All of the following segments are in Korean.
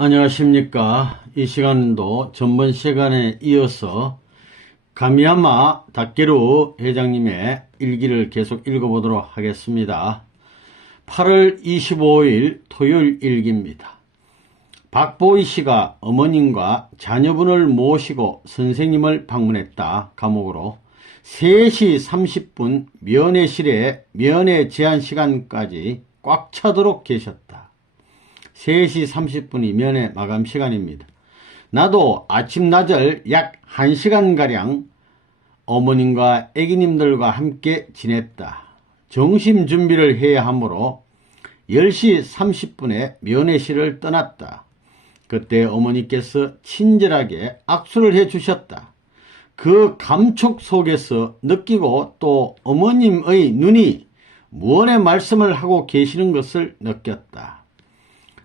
안녕하십니까. 이 시간도 전번 시간에 이어서 가미야마 다케루 회장님의 일기를 계속 읽어보도록 하겠습니다. 8월 25일 토요일 일기입니다. 박보희 씨가 어머님과 자녀분을 모시고 선생님을 방문했다. 감옥으로 3시 30분 면회실에 면회 제한 시간까지 꽉 차도록 계셨다. 3시 30분이 면회 마감 시간입니다. 나도 아침 낮을 약 1시간가량 어머님과 아기님들과 함께 지냈다. 점심 준비를 해야 하므로 10시 30분에 면회실을 떠났다. 그때 어머니께서 친절하게 악수를 해주셨다. 그 감촉 속에서 느끼고 또 어머님의 눈이 무언의 말씀을 하고 계시는 것을 느꼈다.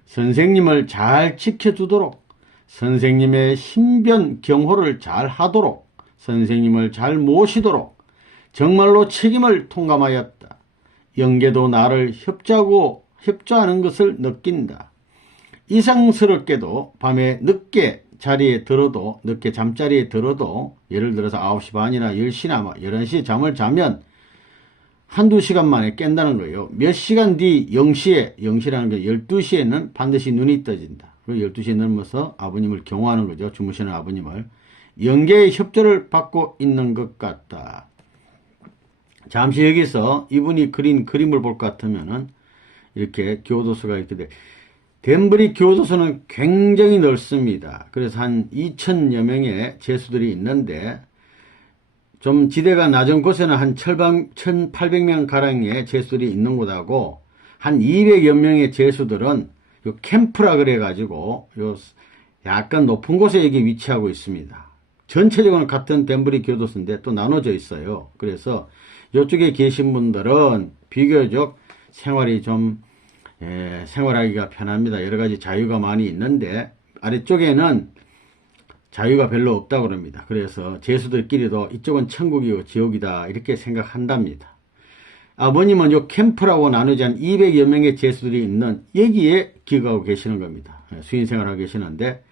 선생님을 잘 지켜주도록, 선생님의 신변 경호를 잘 하도록, 선생님을 잘 모시도록 정말로 책임을 통감하였다. 영계도 나를 협조하는 것을 느낀다. 이상스럽게도 밤에 늦게 잠자리에 들어도 예를 들어서 9시 반이나 10시나 11시에 잠을 자면 한두 시간 만에 깬다는 거예요. 몇 시간 뒤 0시에, 0시라는 게 12시에는 반드시 눈이 떠진다. 그리고 12시에 넘어서 아버님을 경호하는 거죠. 주무시는 아버님을. 영계의 협조를 받고 있는 것 같다. 잠시 여기서 이분이 그린 그림을 볼 것 같으면은 이렇게 교도소가 이렇게 돼. 덴버리 교도소는 굉장히 넓습니다. 그래서 한 2,000여 명의 죄수들이 있는데 좀 지대가 낮은 곳에는 한 1,800명 가량의 죄수들이 있는 곳하고 한 200여 명의 죄수들은 요 캠프라 그래가지고 요 약간 높은 곳에 여기 위치하고 있습니다. 전체적으로 같은 덴버리 교도소인데 또 나눠져 있어요. 그래서 이쪽에 계신 분들은 비교적 생활이 좀 생활하기가 편합니다. 여러 가지 자유가 많이 있는데 아래쪽에는 자유가 별로 없다고 합니다. 그래서 죄수들끼리도 이쪽은 천국이고 지옥이다 이렇게 생각한답니다. 아버님은 요 캠프라고 나누지 한 200여 명의 죄수들이 있는 여기에 기거하고 계시는 겁니다. 수인 생활하고 계시는데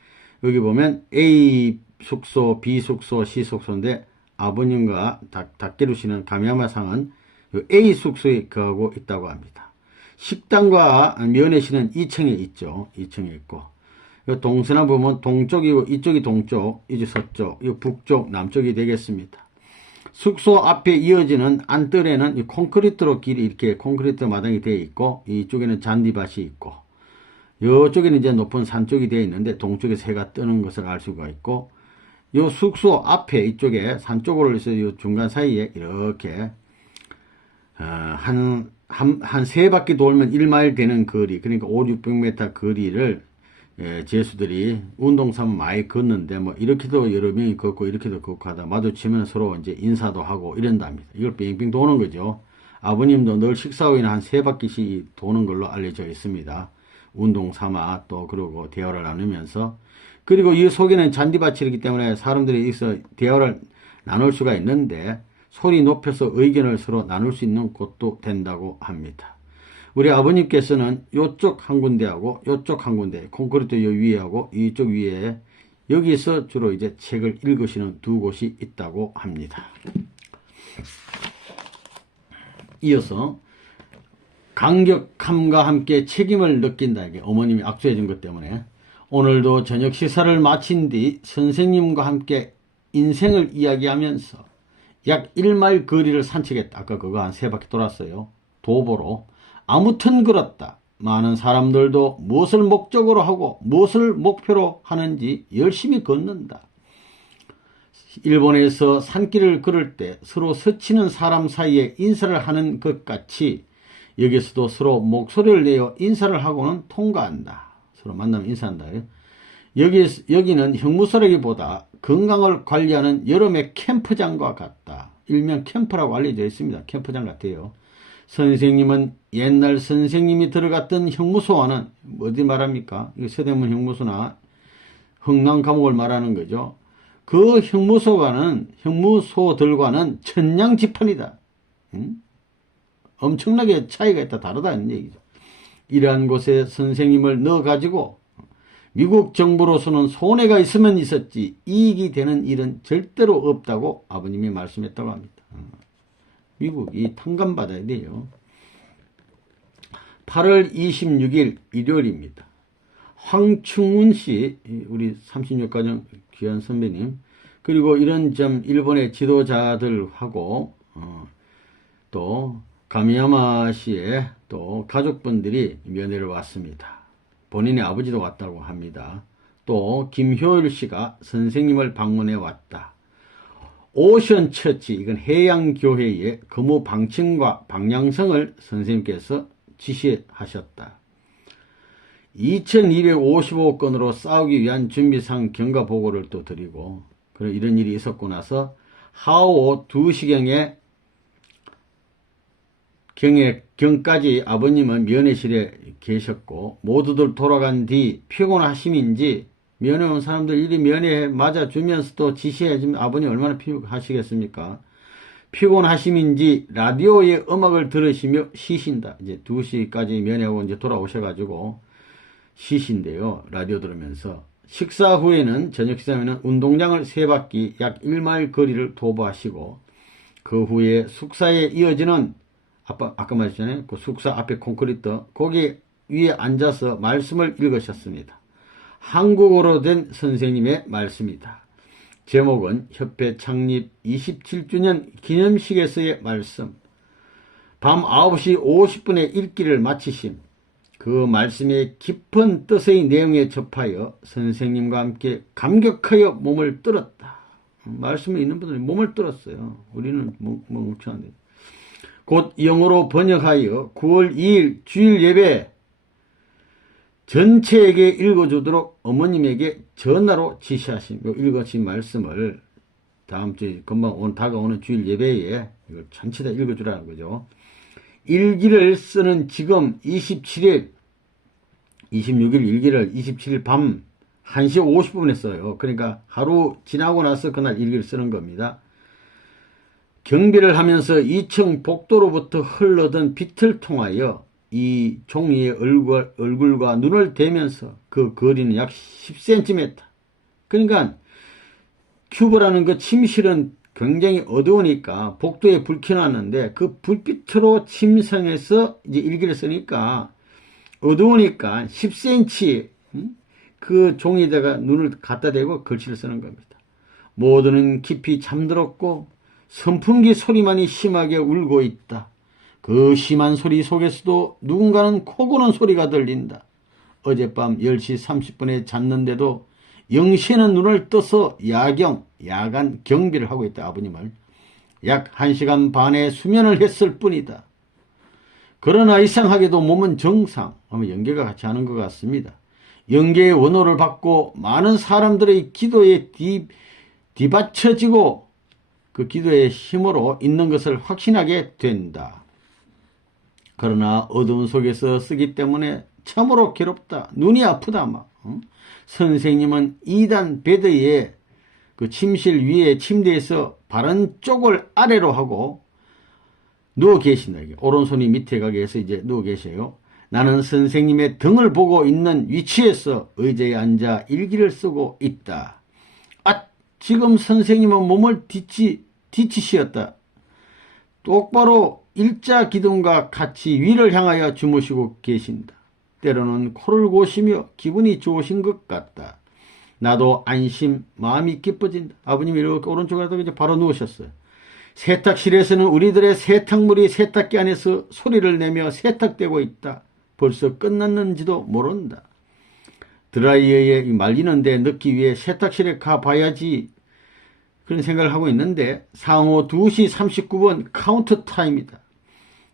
여기 보면 A 숙소, B 숙소, C 숙소인데 아버님과 다케루 씨는 가미야마상은 A 숙소에 거하고 있다고 합니다. 식당과 면회실은 2층에 있죠. 2층에 있고 동서남 보면 동쪽이고 이쪽이 동쪽, 이제 서쪽, 이 북쪽, 남쪽이 되겠습니다. 숙소 앞에 이어지는 안뜰에는 이 콘크리트로 길이 이렇게 콘크리트 마당이 되어 있고 이쪽에는 잔디밭이 있고 이쪽에는 이제 높은 산 쪽이 되어 있는데 동쪽에서 해가 뜨는 것을 알 수가 있고 이 숙소 앞에 이쪽에 산 쪽으로 해서 이 중간 사이에 이렇게 한 세 바퀴 돌면 1마일 되는 거리, 그러니까 500-600m 거리를 죄수들이 운동 삼아 많이 걷는데 뭐 이렇게도 여러 명이 걷고 이렇게도 걷고 하다 마주치면 서로 이제 인사도 하고 이런답니다. 이걸 빙빙 도는 거죠. 아버님도 늘 식사 후에는 한 3바퀴씩 도는 걸로 알려져 있습니다. 운동 삼아 또 그러고 대화를 나누면서 그리고 이 속에는 잔디밭이기 때문에 사람들이 여기서 대화를 나눌 수가 있는데 소리 높여서 의견을 서로 나눌 수 있는 곳도 된다고 합니다. 우리 아버님께서는 요쪽 한 군데하고 요쪽 한 군데 콘크리트 요 위에하고 이쪽 위에 여기서 주로 이제 책을 읽으시는 두 곳이 있다고 합니다. 이어서 강격함과 함께 책임을 느낀다. 이게 어머님이 악수해 준 것 때문에 오늘도 저녁 식사를 마친 뒤 선생님과 함께 인생을 이야기하면서 약 1마일 거리를 산책했다. 아까 그거 한 3바퀴 돌았어요. 도보로. 아무튼 그렇다. 많은 사람들도 무엇을 목적으로 하고 무엇을 목표로 하는지 열심히 걷는다. 일본에서 산길을 걸을 때 서로 스치는 사람 사이에 인사를 하는 것 같이 여기서도 서로 목소리를 내어 인사를 하고는 통과한다. 서로 만나면 인사한다. 여기는 형무소라기보다 건강을 관리하는 여름의 캠프장과 같다. 일명 캠프라고 알려져 있습니다. 캠프장 같아요. 선생님은 옛날 선생님이 들어갔던 형무소와는 어디 말합니까? 서대문 형무소나 흥남 감옥을 말하는 거죠. 그 형무소들과는 천냥지판이다. 엄청나게 차이가 있다, 다르다는 얘기죠. 이러한 곳에 선생님을 넣어가지고 미국 정부로서는 손해가 있으면 있었지 이익이 되는 일은 절대로 없다고 아버님이 말씀했다고 합니다. 미국이 탕감받아야 돼요. 8월 26일 일요일입니다. 황충훈 씨, 우리 36가정 귀한 선배님, 그리고 이런 점 일본의 지도자들하고 또 가미야마 씨의 또 가족분들이 면회를 왔습니다. 본인의 아버지도 왔다고 합니다. 또 김효일 씨가 선생님을 방문해 왔다. 오션처치, 이건 해양교회의 거무 방침과 방향성을 선생님께서 지시하셨다. 2255건으로 싸우기 위한 준비상 경과보고를 또 드리고, 이런 일이 있었고 나서 하오 2시경에 경까지 아버님은 면회실에 계셨고, 모두들 돌아간 뒤 피곤하심인지 면회 온 사람들 이리 면회 맞아주면서도 지시해주면 아버님 얼마나 피곤하시겠습니까? 피곤하심인지 라디오의 음악을 들으시며 쉬신다. 이제 2시까지 면회하고 이제 돌아오셔가지고 쉬신데요. 라디오 들으면서. 식사 후에는, 저녁 식사 후에는 운동장을 3바퀴 약 1마일 거리를 도보하시고, 그 후에 숙사에 이어지는 아까 말했잖아요. 그 숙사 앞에 콘크리트, 거기 위에 앉아서 말씀을 읽으셨습니다. 한국어로 된 선생님의 말씀이다. 제목은 협회 창립 27주년 기념식에서의 말씀. 밤 9시 50분에 읽기를 마치심. 그 말씀의 깊은 뜻의 내용에 접하여 선생님과 함께 감격하여 몸을 떨었다. 말씀을 읽는 분들이 몸을 떨었어요. 우리는 멍청한데. 곧 영어로 번역하여 9월 2일 주일 예배 전체에게 읽어주도록 어머님에게 전화로 지시하신, 읽으신 말씀을 다음 주에 금방 다가오는 주일 예배에 이걸 전체 다 읽어주라는 거죠. 일기를 쓰는 지금 26일 일기를 27일 밤 1시 50분에 써요. 그러니까 하루 지나고 나서 그날 일기를 쓰는 겁니다. 경비를 하면서 2층 복도로부터 흘러든 빛을 통하여 이 종이의 얼굴과 눈을 대면서 그 거리는 약 10cm. 그러니까 큐브라는 그 침실은 굉장히 어두우니까 복도에 불 켜놨는데 그 불빛으로 침상에서 이제 일기를 쓰니까 어두우니까 10cm 그 종이에다가 눈을 갖다 대고 글씨를 쓰는 겁니다. 모두는 깊이 잠들었고 선풍기 소리만이 심하게 울고 있다. 그 심한 소리 속에서도 누군가는 코 고는 소리가 들린다. 어젯밤 10시 30분에 잤는데도 영시는 눈을 떠서 야간 경비를 하고 있다. 아버님을 약 1시간 반의 수면을 했을 뿐이다. 그러나 이상하게도 몸은 정상. 아마 영계가 같이 하는 것 같습니다. 영계의 원호를 받고 많은 사람들의 기도에 뒤받쳐지고 그 기도의 힘으로 있는 것을 확신하게 된다. 그러나 어두운 속에서 쓰기 때문에 참으로 괴롭다. 눈이 아프다. 선생님은 2단 베드에 그 침실 위에 침대에서 바른 쪽을 아래로 하고 누워 계신다. 오른손이 밑에 가게 해서 이제 누워 계셔요. 나는 선생님의 등을 보고 있는 위치에서 의자에 앉아 일기를 쓰고 있다. 지금 선생님은 몸을 뒤치시었다. 똑바로 일자 기둥과 같이 위를 향하여 주무시고 계신다. 때로는 코를 고시며 기분이 좋으신 것 같다. 나도 안심, 마음이 기뻐진다. 아버님이 이렇게 오른쪽으로 하다가 이제 바로 누우셨어요. 세탁실에서는 우리들의 세탁물이 세탁기 안에서 소리를 내며 세탁되고 있다. 벌써 끝났는지도 모른다. 드라이어에 말리는데 넣기 위해 세탁실에 가봐야지. 그런 생각을 하고 있는데 상호 2시 39분 카운트 타임이다.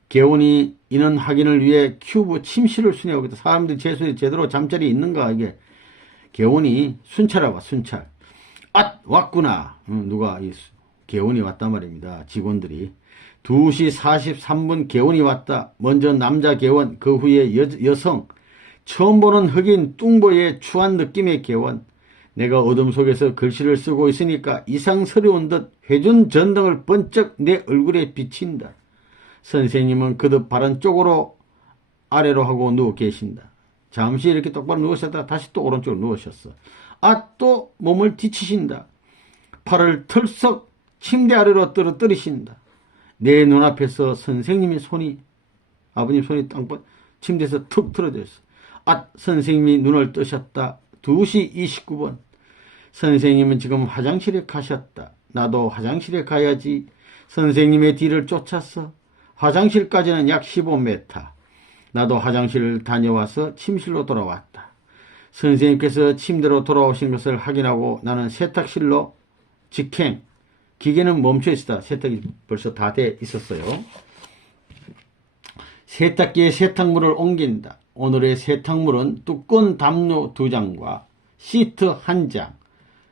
개원이 인원 확인을 위해 큐브 침실을 순회하고 있다. 사람들이 제대로 잠자리 있는가 이게. 개원이 순찰하고 순찰. 왔구나. 누가 개원이 왔단 말입니다. 직원들이. 2시 43분 개원이 왔다. 먼저 남자 개원, 그 후에 여성. 처음 보는 흑인 뚱보의 추한 느낌의 개원. 내가 어둠 속에서 글씨를 쓰고 있으니까 이상스러운 듯 회준 전등을 번쩍 내 얼굴에 비친다. 선생님은 그득 바른 쪽으로 아래로 하고 누워 계신다. 잠시 이렇게 똑바로 누우셨다가 다시 또 오른쪽으로 누우셨어. 또 몸을 뒤치신다. 팔을 털썩 침대 아래로 떨어뜨리신다. 내 눈앞에서 선생님의 손이, 아버님 손이 침대에서 툭 틀어졌어. 선생님이 눈을 뜨셨다. 2시 29분. 선생님은 지금 화장실에 가셨다. 나도 화장실에 가야지. 선생님의 뒤를 쫓았어. 화장실까지는 약 15m. 나도 화장실을 다녀와서 침실로 돌아왔다. 선생님께서 침대로 돌아오신 것을 확인하고 나는 세탁실로 직행. 기계는 멈춰 있었다. 세탁이 벌써 다 돼 있었어요. 세탁기에 세탁물을 옮긴다. 오늘의 세탁물은 두꺼운 담요 2장과 시트 1장,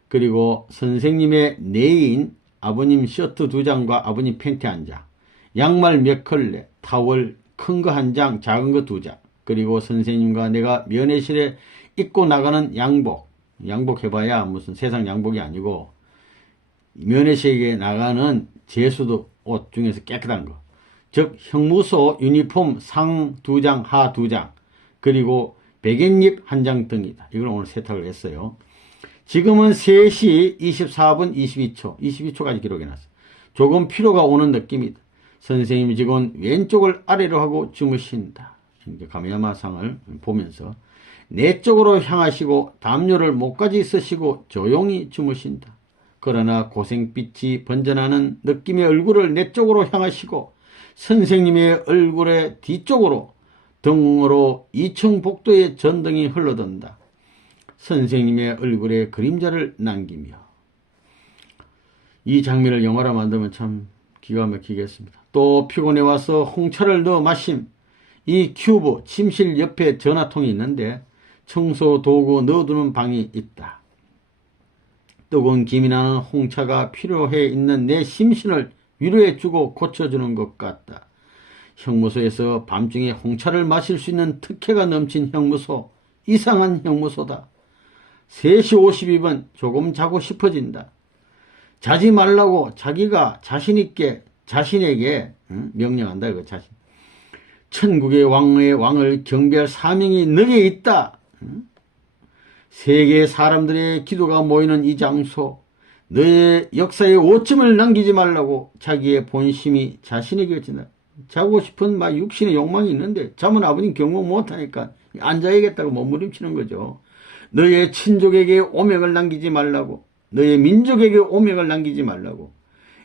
그리고 선생님의 네인, 아버님 셔츠 2장과 아버님 팬티 1장, 양말 몇 컬레, 타월 큰 거 1장, 작은 거 2장, 그리고 선생님과 내가 면회실에 입고 나가는 양복 해봐야 무슨 세상 양복이 아니고 면회실에 나가는 제수도 옷 중에서 깨끗한 거, 즉 형무소 유니폼 상 2장, 하 2장, 그리고 백엔잎 1장 등이다. 이걸 오늘 세탁을 했어요. 지금은 3시 24분 22초까지 기록해놨어요. 조금 피로가 오는 느낌이다. 선생님이 지금 왼쪽을 아래로 하고 주무신다. 가미야마상을 보면서 내 쪽으로 향하시고 담요를 목까지 쓰시고 조용히 주무신다. 그러나 고생빛이 번져나는 느낌의 얼굴을 내 쪽으로 향하시고 선생님의 얼굴의 뒤쪽으로 등으로 2층 복도의 전등이 흘러든다. 선생님의 얼굴에 그림자를 남기며. 이 장면을 영화로 만들면 참 기가 막히겠습니다. 또 피곤해 와서 홍차를 넣어 마심. 이 큐브 침실 옆에 전화통이 있는데 청소 도구 넣어두는 방이 있다. 뜨거운 김이 나는 홍차가 필요해 있는 내 심신을 위로해주고 고쳐주는 것 같다. 형무소에서 밤중에 홍차를 마실 수 있는 특혜가 넘친 형무소, 이상한 형무소다. 3시 52분 조금 자고 싶어진다. 자지 말라고 자기가 자신에게 명령한다. 이거 자신. 천국의 왕을 경배할 사명이 너에게 있다. 세계의 사람들의 기도가 모이는 이 장소, 너의 역사에 오점을 남기지 말라고 자기의 본심이 자신에게 진다. 자고 싶은 육신의 욕망이 있는데 잠은 아버님 경고 못하니까 앉아야겠다고 몸부림치는 거죠. 너의 친족에게 오명을 남기지 말라고, 너의 민족에게 오명을 남기지 말라고,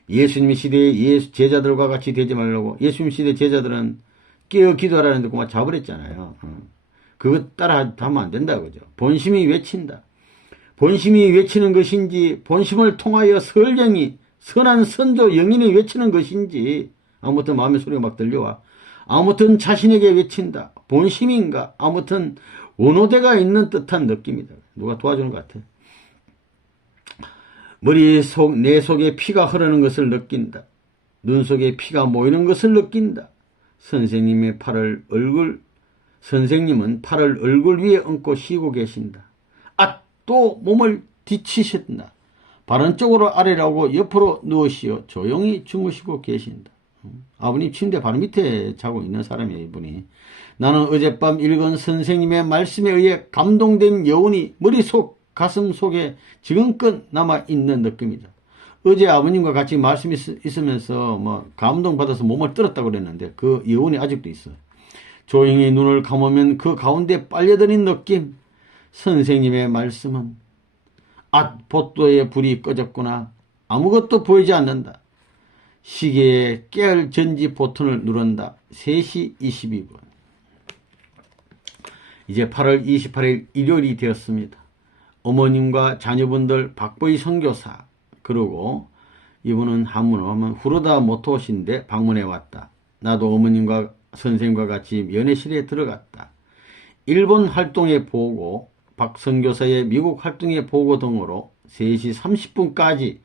예수님 시대의 제자들과 같이 되지 말라고. 예수님 시대 제자들은 깨어 기도하라는데 그만 잡으랬잖아요. 그것 따라 하면 안 된다 그죠. 본심이 외친다. 본심이 외치는 것인지, 본심을 통하여 설령이 선한 선조 영인이 외치는 것인지, 아무튼 마음의 소리가 막 들려와. 아무튼 자신에게 외친다. 본심인가? 아무튼 원호대가 있는 듯한 느낌이다. 누가 도와주는 것 같아. 내 속에 피가 흐르는 것을 느낀다. 눈 속에 피가 모이는 것을 느낀다. 선생님은 팔을 얼굴 위에 얹고 쉬고 계신다. 또 몸을 뒤치신다. 바른 쪽으로 아래라고 옆으로 누우시어 조용히 주무시고 계신다. 아버님 침대 바로 밑에 자고 있는 사람이에요, 이분이. 나는 어젯밤 읽은 선생님의 말씀에 의해 감동된 여운이 머릿속, 가슴 속에 지금껏 남아있는 느낌이다. 어제 아버님과 같이 말씀이 있으면서 감동받아서 몸을 떨었다고 그랬는데 그 여운이 아직도 있어요. 조용히 눈을 감으면 그 가운데 빨려드는 느낌. 선생님의 말씀은 복도에 불이 꺼졌구나. 아무것도 보이지 않는다. 시계에 깨알 전지 버튼을 누른다. 3시 22분. 이제 8월 28일 일요일이 되었습니다. 어머님과 자녀분들 박보희 선교사, 그리고 이분은 한문으로 하면 후르다 모토신데 방문해 왔다. 나도 어머님과 선생님과 같이 면회실에 들어갔다. 일본 활동의 보고, 박 선교사의 미국 활동의 보고 등으로 3시 30분까지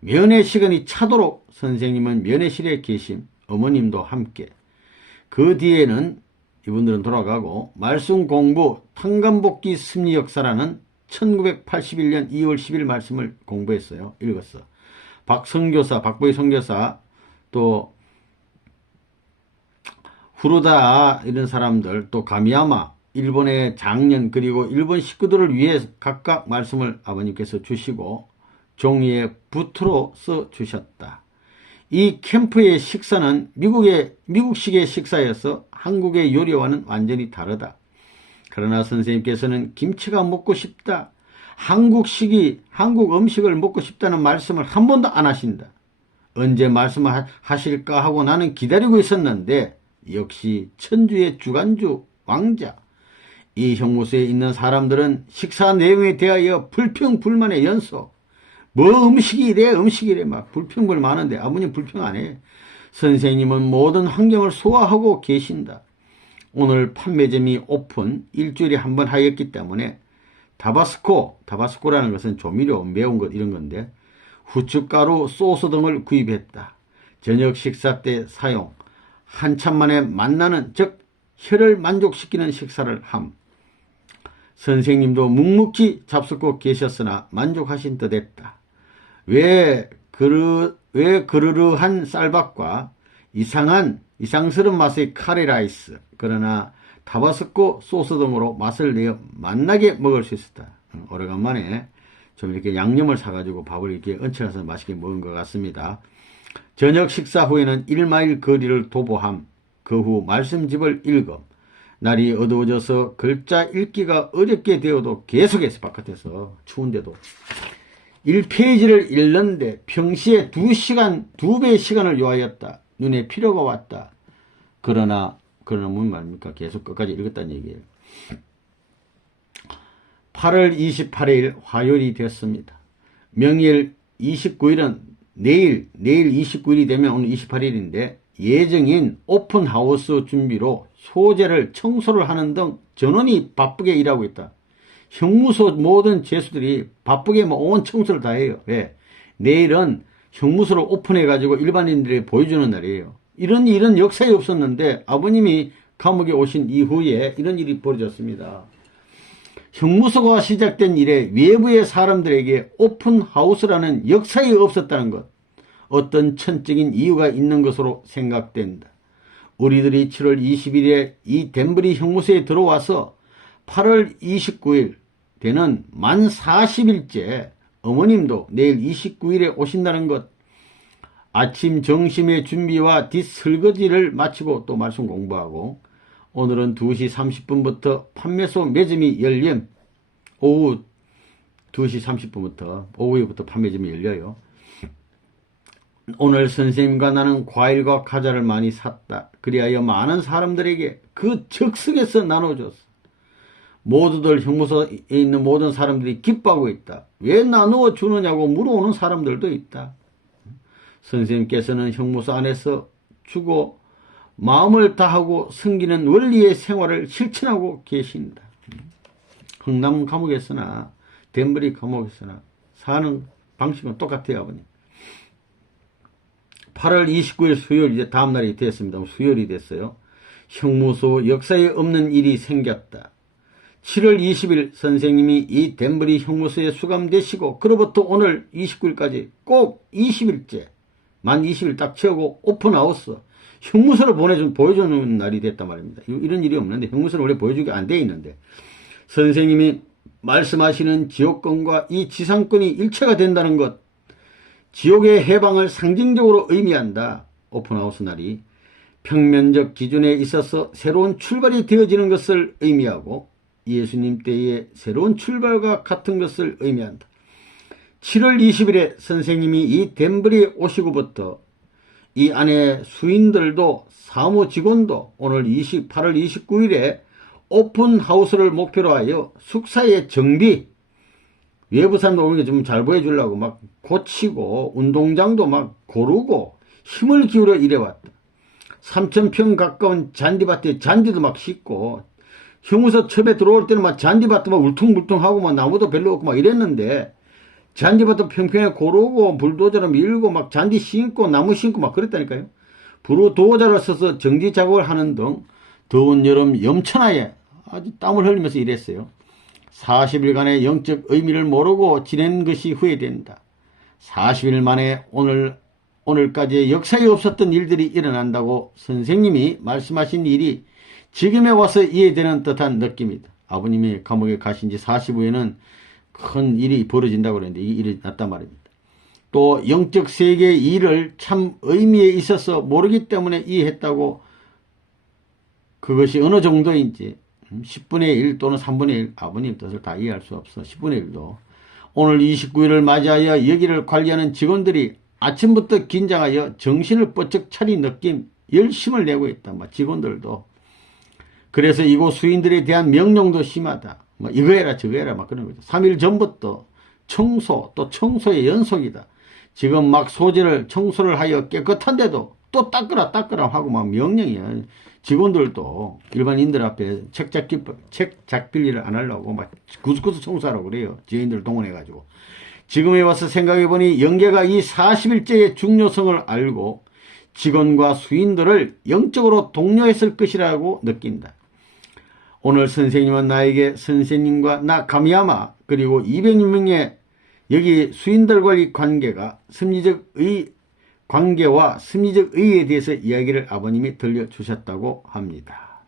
면회 시간이 차도록 선생님은 면회실에 계심, 어머님도 함께. 그 뒤에는 이분들은 돌아가고 말씀 공부 탕감복귀 승리 역사라는 1981년 2월 10일 말씀을 공부했어요. 읽었어. 박보희 선교사, 또 후르다 이런 사람들, 또 가미야마 일본의 장년 그리고 일본 식구들을 위해 각각 말씀을 아버님께서 주시고 종이에 붓으로 써 주셨다. 이 캠프의 식사는 미국식의 식사여서 한국의 요리와는 완전히 다르다. 그러나 선생님께서는 김치가 먹고 싶다, 한국 음식을 먹고 싶다는 말씀을 한 번도 안 하신다. 언제 말씀하실까 하고 나는 기다리고 있었는데 역시 천주의 주간주 왕자, 이 형무소에 있는 사람들은 식사 내용에 대하여 불평불만의 연속, 뭐 음식이래 막 불평불만하는데 아버님 불평 안 해. 선생님은 모든 환경을 소화하고 계신다. 오늘 판매점이 오픈 일주일에 한 번 하였기 때문에 타바스코라는 것은 조미료, 매운 것 이런 건데 후춧가루, 소스 등을 구입했다. 저녁 식사 때 사용, 한참 만에 만나는, 즉 혀를 만족시키는 식사를 함. 선생님도 묵묵히 잡수고 계셨으나 만족하신 듯 했다. 왜 그르르한 쌀밥과 이상스러운 맛의 카레라이스, 그러나 타바스코 소스 등으로 맛을 내어 맛나게 먹을 수 있었다. 오래간만에 좀 이렇게 양념을 사가지고 밥을 이렇게 얹혀서 맛있게 먹은 것 같습니다. 저녁 식사 후에는 1마일 거리를 도보함. 그 후 말씀집을 읽음. 날이 어두워져서 글자 읽기가 어렵게 되어도 계속해서 바깥에서 추운데도 1페이지를 읽는데 평시에 2배의 시간을 요하였다. 눈에 피로가 왔다. 그러나 뭔 말입니까? 계속 끝까지 읽었다는 얘기예요. 8월 28일 화요일이 됐습니다. 명일 29일은 내일 29일이 되면 오늘 28일인데 예정인 오픈하우스 준비로 소재를 청소를 하는 등 전원이 바쁘게 일하고 있다. 형무소 모든 죄수들이 바쁘게 온 청소를 다 해요. 왜? 내일은 형무소를 오픈해가지고 일반인들이 보여주는 날이에요. 이런 일은 역사에 없었는데 아버님이 감옥에 오신 이후에 이런 일이 벌어졌습니다. 형무소가 시작된 이래 외부의 사람들에게 오픈하우스라는 역사에 없었다는 것, 어떤 천적인 이유가 있는 것으로 생각된다. 우리들이 7월 20일에 이 덴버리 형무소에 들어와서 8월 29일 되는 만 40일째 어머님도 내일 29일에 오신다는 것, 아침 점심의 준비와 뒷설거지를 마치고 또 말씀 공부하고 오늘은 2시 30분부터 판매소 매점이 열림. 오후 2시 30분부터 오후부터 판매점이 열려요. 오늘 선생님과 나는 과일과 과자를 많이 샀다. 그리하여 많은 사람들에게 그 적석에서 나눠줬어. 모두들 형무소에 있는 모든 사람들이 기뻐하고 있다. 왜 나누어 주느냐고 물어오는 사람들도 있다. 선생님께서는 형무소 안에서 주고 마음을 다하고 섬기는 원리의 생활을 실천하고 계신다. 흥남 감옥에서나 덴버리 감옥에서나 사는 방식은 똑같아요, 아버님. 8월 29일 수요일, 이제 다음날이 됐습니다. 수요일이 됐어요. 형무소 역사에 없는 일이 생겼다. 7월 20일 선생님이 이 덴버리 형무소에 수감되시고 그로부터 오늘 29일까지 꼭 20일째 만 20일 딱 채우고 오픈하우스 형무소를 보여주는 날이 됐단 말입니다. 이런 일이 없는데 형무소는 원래 보여주기 안 돼 있는데 선생님이 말씀하시는 지옥권과 이 지상권이 일체가 된다는 것, 지옥의 해방을 상징적으로 의미한다. 오픈하우스 날이 평면적 기준에 있어서 새로운 출발이 되어지는 것을 의미하고 예수님 때의 새로운 출발과 같은 것을 의미한다. 7월 20일에 선생님이 이 덴버리에 오시고부터 이 안에 수인들도 사무 직원도 오늘 8월 29일에 오픈하우스를 목표로 하여 숙사의 정비, 외부 사람도 오는 게 좀 잘 보여주려고 막 고치고 운동장도 막 고르고 힘을 기울여 일해왔다. 3,000평 가까운 잔디밭에 잔디도 막 씻고 형무소 처음에 들어올 때는 막 잔디밭도 막 울퉁불퉁하고 막 나무도 별로 없고 막 이랬는데 잔디밭도 평평하게 고르고 불도저로 밀고 막 잔디 심고 나무 심고 막 그랬다니까요. 불도저를 써서 정지 작업을 하는 등 더운 여름 염천하에 아주 땀을 흘리면서 일했어요. 40일간의 영적 의미를 모르고 지낸 것이 후회된다. 40일 만에 오늘까지의 역사에 없었던 일들이 일어난다고 선생님이 말씀하신 일이 지금에 와서 이해되는 듯한 느낌이다. 아버님이 감옥에 가신 지 40 후에는 큰 일이 벌어진다고 그랬는데 이게 일이 났단 말입니다. 또 영적 세계의 일을 참 의미에 있어서 모르기 때문에 이해했다고, 그것이 어느 정도인지 10분의 1 또는 3분의 1 아버님 뜻을 다 이해할 수 없어. 10분의 1도 오늘 29일을 맞이하여 여기를 관리하는 직원들이 아침부터 긴장하여 정신을 번쩍 차린 느낌, 열심을 내고 있다. 직원들도. 그래서 이곳 수인들에 대한 명령도 심하다. 이거 해라 저거 해라 막 그런 거죠. 3일 전부터 청소, 또 청소의 연속이다. 지금 막 소재를 청소를 하여 깨끗한데도 또 닦으라 하고 막 명령이야. 직원들도 일반인들 앞에 책 잡힐 일을 안 하려고 막 구석구석 청소하라고 그래요. 지인들 동원해가지고. 지금에 와서 생각해보니 영계가 이 40일째의 중요성을 알고 직원과 수인들을 영적으로 독려했을 것이라고 느낀다. 오늘 선생님은 나에게 선생님과 나 가미야마 그리고 200명의 여기 수인들과의 관계가 관계와 심리적 의의에 대해서 이야기를 아버님이 들려주셨다고 합니다.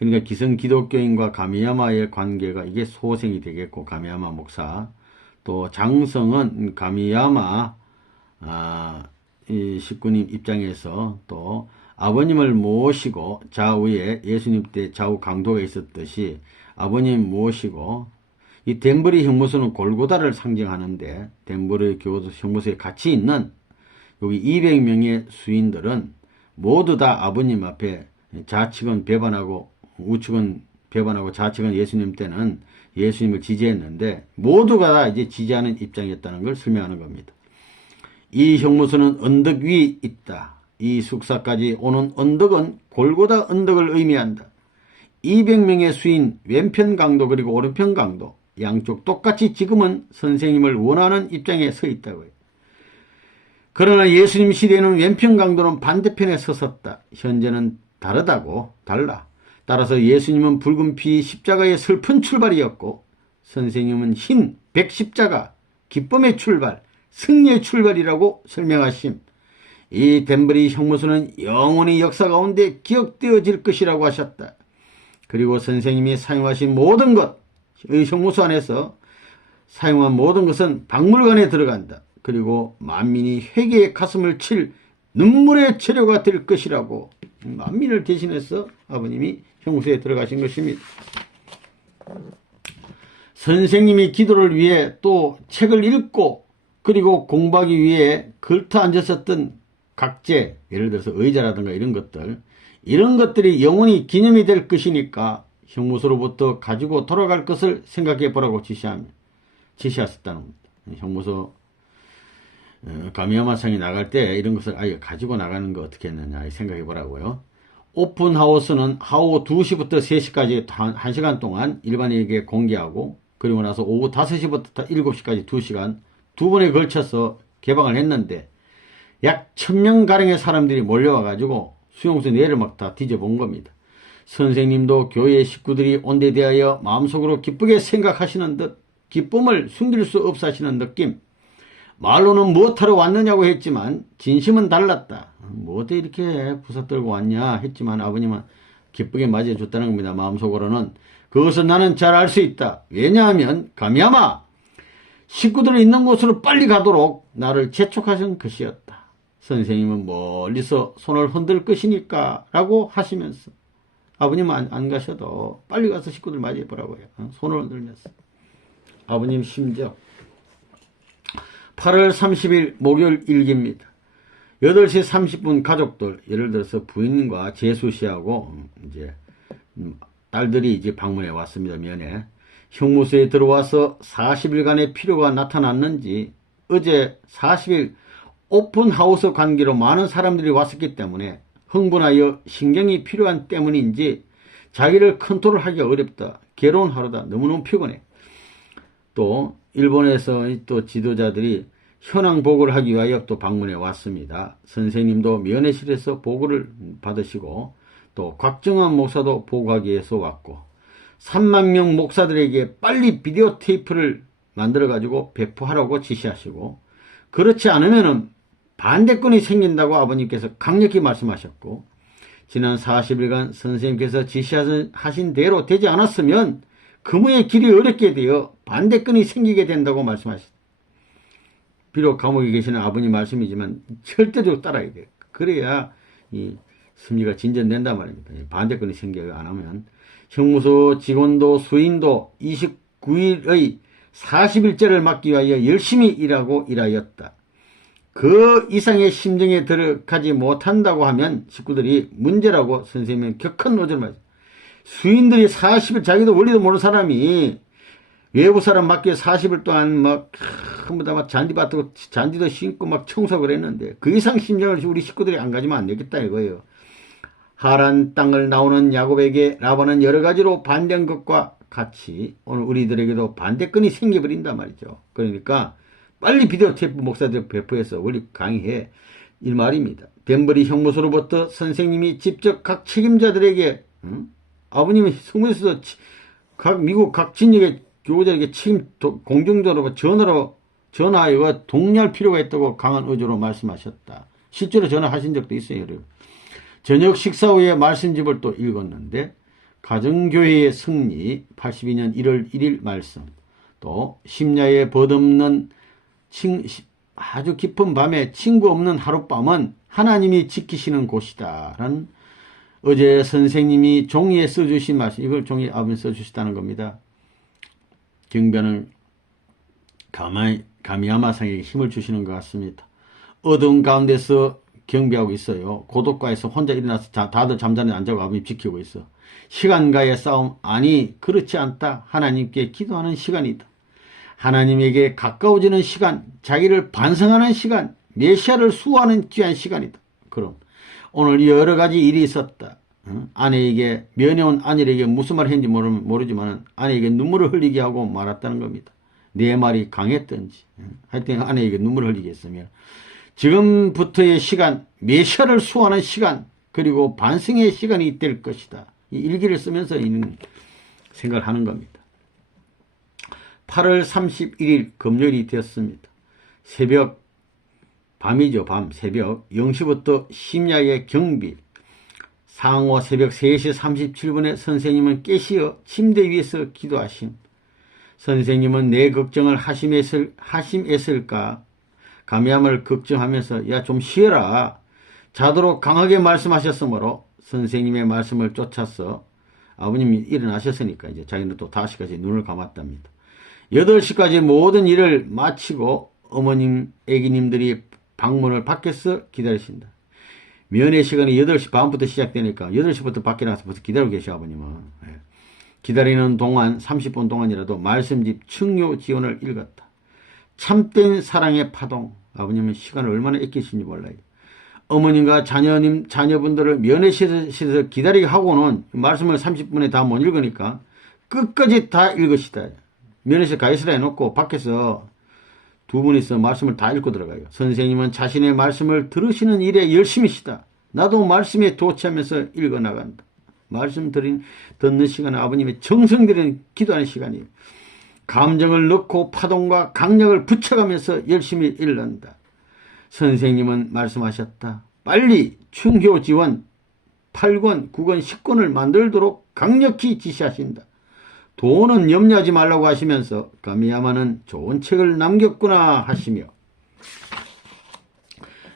그러니까 기성 기독교인과 가미야마의 관계가 이게 소생이 되겠고, 가미야마 목사, 또 장성은 가미야마 이 식구님 입장에서 또 아버님을 모시고 좌우에 예수님 때 좌우 강도가 있었듯이 아버님 모시고, 이 덴버리 형무소는 골고다를 상징하는데 덴버리 교도 형무소에 같이 있는 여기 200명의 수인들은 모두 다 아버님 앞에 좌측은 배반하고 우측은 배반하고 좌측은 예수님 때는 예수님을 지지했는데 모두가 다 이제 지지하는 입장이었다는 걸 설명하는 겁니다. 이 형무소는 언덕 위에 있다. 이 숙사까지 오는 언덕은 골고다 언덕을 의미한다. 200명의 수인 왼편 강도 그리고 오른편 강도 양쪽 똑같이 지금은 선생님을 원하는 입장에 서 있다고요. 그러나 예수님 시대에는 왼편 강도는 반대편에 섰었다. 현재는 달라. 따라서 예수님은 붉은 피 십자가의 슬픈 출발이었고 선생님은 흰 백십자가 기쁨의 출발, 승리의 출발이라고 설명하심. 이 덴버리 형무소는 영원히 역사 가운데 기억되어질 것이라고 하셨다. 그리고 선생님이 사용하신 모든 것, 이 형무소 안에서 사용한 모든 것은 박물관에 들어간다. 그리고 만민이 회개의 가슴을 칠 눈물의 재료가 될 것이라고 만민을 대신해서 아버님이 형무소에 들어가신 것입니다. 선생님이 기도를 위해 또 책을 읽고 그리고 공부하기 위해 걸터 앉았었던 각재, 예를 들어서 의자라든가 이런 것들이 영원히 기념이 될 것이니까 형무소로부터 가지고 돌아갈 것을 생각해 보라고 지시하셨다는 겁니다. 형무소 가미야마상이 나갈 때 이런 것을 아예 가지고 나가는 거 어떻게 했느냐 생각해 보라고요. 오픈하우스는 하루 2시부터 3시까지 1시간 동안 일반인에게 공개하고, 그리고 나서 오후 5시부터 7시까지 2시간 두 번에 걸쳐서 개방을 했는데 약 1000명가량의 사람들이 몰려와가지고 수용소 내를 막 다 뒤져본 겁니다. 선생님도 교회 식구들이 온 데 대하여 마음속으로 기쁘게 생각하시는 듯 기쁨을 숨길 수 없어 하시는 느낌. 말로는 무엇하러 왔느냐고 했지만 진심은 달랐다. 뭐 어때 이렇게 부사 떨고 왔냐 했지만 아버님은 기쁘게 맞이해줬다는 겁니다. 마음속으로는. 그것을 나는 잘 알 수 있다. 왜냐하면 가미야마 식구들이 있는 곳으로 빨리 가도록 나를 재촉하신 것이었다. 선생님은 멀리서 손을 흔들 것이니까 라고 하시면서 아버님은 안 가셔도 빨리 가서 식구들 맞이해보라고요. 손을 흔들면서. 아버님 심정. 8월 30일 목요일 일기입니다. 8시 30분 가족들, 예를 들어서 부인과 재수 씨하고 이제 딸들이 이제 방문해 왔습니다. 면회. 형무소에 들어와서 40일간의 피로가 나타났는지 어제 40일 오픈하우스 관계로 많은 사람들이 왔었기 때문에 흥분하여 신경이 필요한 때문인지 자기를 컨트롤하기가 어렵다. 괴로운 하루다. 너무너무 피곤해. 또 일본에서 또 지도자들이 현황 보고를 하기 위하여 또 방문해 왔습니다. 선생님도 면회실에서 보고를 받으시고 또 곽정환 목사도 보고하기 위해서 왔고 3만 명 목사들에게 빨리 비디오 테이프를 만들어 가지고 배포하라고 지시하시고 그렇지 않으면은 반대권이 생긴다고 아버님께서 강력히 말씀하셨고 지난 40일간 선생님께서 지시하신 대로 되지 않았으면 금호의 길이 어렵게 되어 반대권이 생기게 된다고 말씀하셨습니다. 비록 감옥에 계시는 아버님 말씀이지만 절대적으로 따라야 돼요. 그래야 이 승리가 진전된단 말입니다. 반대권이 생겨요. 안 하면. 형무소 직원도 수인도 29일의 40일째를 막기 위하여 열심히 일하고 일하였다. 그 이상의 심정에 들어가지 못한다고 하면 식구들이 문제라고 선생님은 격한 노조를 말했습니다. 수인들이 40일, 자기도 원리도 모르는 사람이 외부 사람 맡겨 40일 동안 막 전부 다 막 잔디도 심고 막 청소를 했는데 그 이상 심정을 우리 식구들이 안 가지면 안 되겠다 이거예요. 하란 땅을 나오는 야곱에게 라반은 여러 가지로 반대한 것과 같이 오늘 우리들에게도 반대권이 생겨버린단 말이죠. 그러니까 빨리 비디오 테이프 목사들 배포해서 원리 강의해 이 말입니다. 덴버리 형무소로부터 선생님이 직접 각 책임자들에게 아버님이 성문에서 미국 각 진역의 교우들에게 공중적으로 전화하여 독려할 필요가 있다고 강한 의조로 말씀하셨다. 실제로 전화하신 적도 있어요. 여러분. 저녁 식사 후에 말씀집을 또 읽었는데 가정교회의 승리 82년 1월 1일 말씀 또 심야에 벗없는 아주 깊은 밤에 친구 없는 하룻밤은 하나님이 지키시는 곳이다 라는 어제 선생님이 종이에 써주신 말씀 이걸 종이에 아버님 써주셨다는 겁니다. 경변을 가미야마상에게 힘을 주시는 것 같습니다. 어두운 가운데서 경배하고 있어요. 고독과에서 혼자 일어나서 다들 잠자리에 앉아고 아버님 지키고 있어. 시간과의 싸움 아니 그렇지 않다. 하나님께 기도하는 시간이다. 하나님에게 가까워지는 시간, 자기를 반성하는 시간, 메시아를 수호하는 귀한 시간이다. 그럼 오늘 여러 가지 일이 있었다. 아내에게 면회온 아내에게 무슨 말을 했는지 모르지만 아내에게 눈물을 흘리게 하고 말았다는 겁니다. 내 말이 강했던지 하여튼 아내에게 눈물을 흘리게 했으면 지금부터의 시간, 메시아를 수호하는 시간 그리고 반성의 시간이 될 것이다. 이 일기를 쓰면서 이는 생각을 하는 겁니다. 8월 31일 금요일이 되었습니다. 새벽 밤이죠. 밤 새벽 0시부터 심야의 경비 상호 새벽 3시 37분에 선생님은 깨시어 침대 위에서 기도하심. 선생님은 내 걱정을 하심했을까? 감염을 걱정하면서 야 좀 쉬어라. 자도록 강하게 말씀하셨으므로 선생님의 말씀을 쫓아서 아버님이 일어나셨으니까 이제 자기는 또 5시까지 눈을 감았답니다. 8시까지 모든 일을 마치고 어머님, 애기님들이 방문을 밖에서 기다리신다. 면회 시간이 8시 반부터 시작되니까 8시부터 밖에 나가서 기다리고 계셔 아버님은. 기다리는 동안 30분 동안이라도 말씀집 충요 지원을 읽었다. 참된 사랑의 파동. 아버님은 시간을 얼마나 아끼시는지 몰라요. 어머님과 자녀분들을 면회실에서 기다리게 하고는 말씀을 30분에 다 못 읽으니까 끝까지 다 읽으시다. 면회실 가 있으라 해놓고 밖에서 두 분이서 말씀을 다 읽고 들어가요. 선생님은 자신의 말씀을 들으시는 일에 열심히시다. 나도 말씀에 도취하면서 읽어나간다. 말씀 듣는 시간은 아버님의 정성 들이는 기도하는 시간이에요. 감정을 넣고 파동과 강력을 붙여가면서 열심히 읽는다. 선생님은 말씀하셨다. 빨리 충효 지원 8권, 9권, 10권을 만들도록 강력히 지시하신다. 돈은 염려하지 말라고 하시면서 가미야마는 좋은 책을 남겼구나 하시며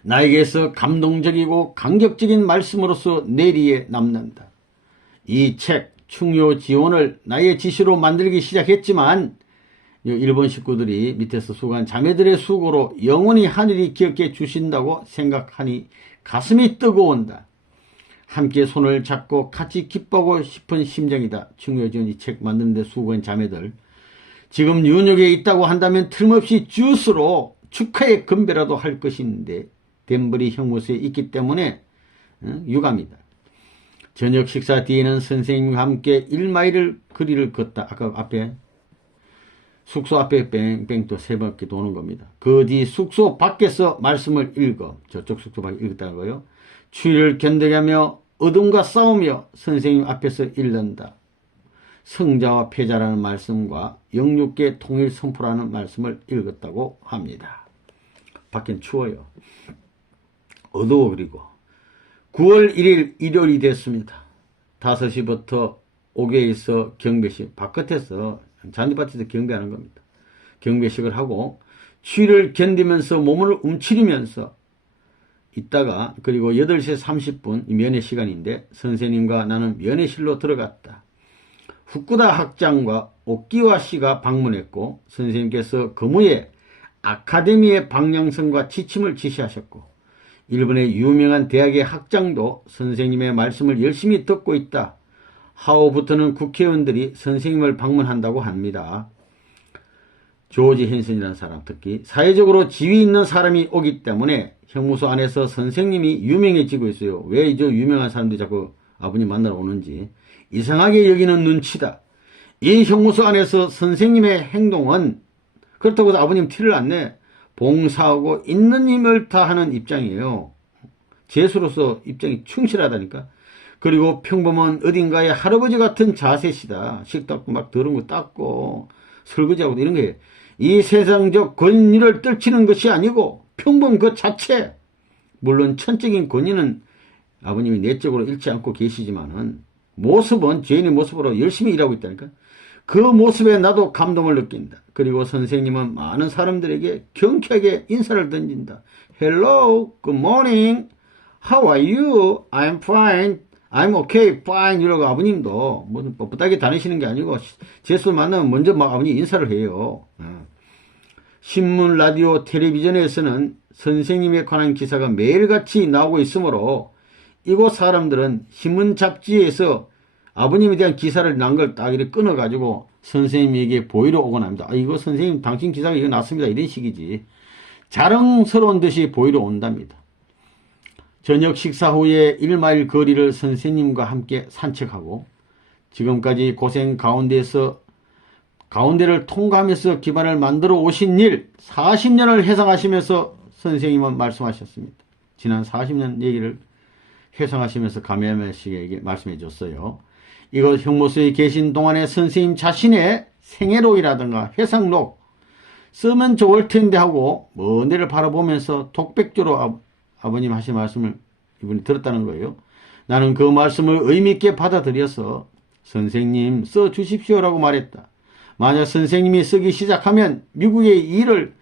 나에게서 감동적이고 강격적인 말씀으로서 내리에 남는다. 이 책 충효 지원을 나의 지시로 만들기 시작했지만 일본 식구들이 밑에서 수고한 자매들의 수고로 영원히 하늘이 기억해 주신다고 생각하니 가슴이 뜨거운다. 함께 손을 잡고 같이 기뻐하고 싶은 심정이다. 충효 지원 이 책 만드는 데 수고한 자매들. 지금 뉴욕에 있다고 한다면 틀림없이 주스로 축하의 건배라도 할 것인데 덴버리 형무소에 있기 때문에 유감이다. 저녁 식사 뒤에는 선생님과 함께 1마일을 거리를 걷다. 아까 앞에 숙소 앞에 뺑뺑 또 3바퀴 도는 겁니다. 그 뒤 숙소 밖에서 말씀을 읽어. 저쪽 숙소 밖에 읽었다고요. 추위를 견뎌가며 어둠과 싸우며 선생님 앞에서 읽는다. 성자와 패자라는 말씀과 영육계 통일 선포라는 말씀을 읽었다고 합니다. 밖엔 추워요. 어두워. 그리고 9월 1일 일요일이 됐습니다. 5시부터 옥외에서 경배식, 바깥에서 잔디밭에서 경배하는 겁니다. 경배식을 하고 추위를 견디면서 몸을 움츠리면서 있다가 그리고 8시 30분 면회 시간인데 선생님과 나는 면회실로 들어갔다. 후쿠다 학장과 옥기와 씨가 방문했고 선생님께서 거무의 아카데미의 방향성과 지침을 지시하셨고 일본의 유명한 대학의 학장도 선생님의 말씀을 열심히 듣고 있다. 하오부터는 국회의원들이 선생님을 방문한다고 합니다. 조지 헨슨이라는 사람, 특히 사회적으로 지위 있는 사람이 오기 때문에 형무소 안에서 선생님이 유명해지고 있어요. 왜 저 유명한 사람들이 자꾸 아버님 만나러 오는지. 이상하게 여기는 눈치다. 이 형무소 안에서 선생님의 행동은 그렇다고 해서 아버님 티를 안 내. 봉사하고 있는 힘을 다하는 입장이에요. 제수로서 입장이 충실하다니까. 그리고 평범한 어딘가에 할아버지 같은 자세시다. 식탁도 막 더러운 거 닦고 설거지하고 이런 게 이 세상적 권위를 떨치는 것이 아니고 평범 그 자체. 물론 천적인 권위는 아버님이 내적으로 잃지 않고 계시지만은 모습은 죄인의 모습으로 열심히 일하고 있다니까. 그 모습에 나도 감동을 느낀다. 그리고 선생님은 많은 사람들에게 경쾌하게 인사를 던진다. Hello, good morning, how are you? I'm fine, I'm okay, fine 이러고 아버님도 뭐 뻣뻣하게 다니시는 게 아니고 제수 만나면 먼저 막 아버님 인사를 해요. 신문, 라디오, 텔레비전에서는 선생님에 관한 기사가 매일같이 나오고 있으므로 이곳 사람들은 신문 잡지에서 아버님에 대한 기사를 난 걸 딱 이렇게 끊어가지고 선생님에게 보이러 오곤 합니다. 이거 선생님 당신 기사가 이거 났습니다. 이런 식이지. 자랑스러운 듯이 보이러 온답니다. 저녁 식사 후에 1마일 거리를 선생님과 함께 산책하고 지금까지 고생 가운데를 통과하면서 기반을 만들어 오신 일 40년을 회상하시면서 선생님은 말씀하셨습니다. 지난 40년 얘기를 회상하시면서 가메야메씨에게 말씀해 줬어요. 이곳 형무소에 계신 동안에 선생님 자신의 생애록이라든가 회상록 쓰면 좋을 텐데 하고 먼 데를 바라보면서 독백조로 아버님 하신 말씀을 이분이 들었다는 거예요. 나는 그 말씀을 의미있게 받아들여서 선생님 써 주십시오라고 말했다. 만약 선생님이 쓰기 시작하면 미국의 일을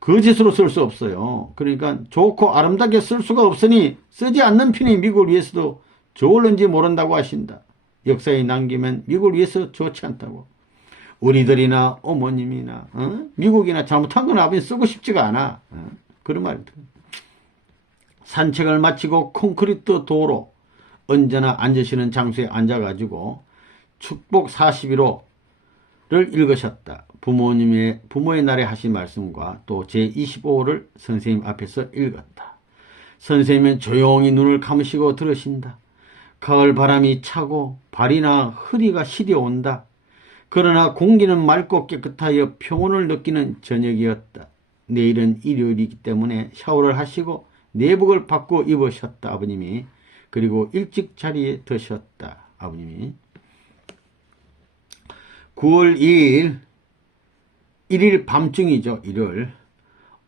거짓으로 쓸 수 없어요. 그러니까 좋고 아름답게 쓸 수가 없으니 쓰지 않는 편이 미국을 위해서도 좋을는지 모른다고 하신다. 역사에 남기면 미국을 위해서 좋지 않다고. 우리들이나 어머님이나 미국이나 잘못한 건 아버님 쓰고 싶지가 않아. 그런 말입니다. 산책을 마치고 콘크리트 도로 언제나 앉으시는 장소에 앉아가지고 축복 41호를 읽으셨다. 부모의 날에 하신 말씀과 또 제25호를 선생님 앞에서 읽었다. 선생님은 조용히 눈을 감으시고 들으신다. 가을 바람이 차고 발이나 허리가 시려온다. 그러나 공기는 맑고 깨끗하여 평온을 느끼는 저녁이었다. 내일은 일요일이기 때문에 샤워를 하시고 내복을 바꿔 입으셨다. 아버님이. 그리고 일찍 자리에 드셨다. 아버님이. 9월 2일 1일 밤중이죠. 일요일.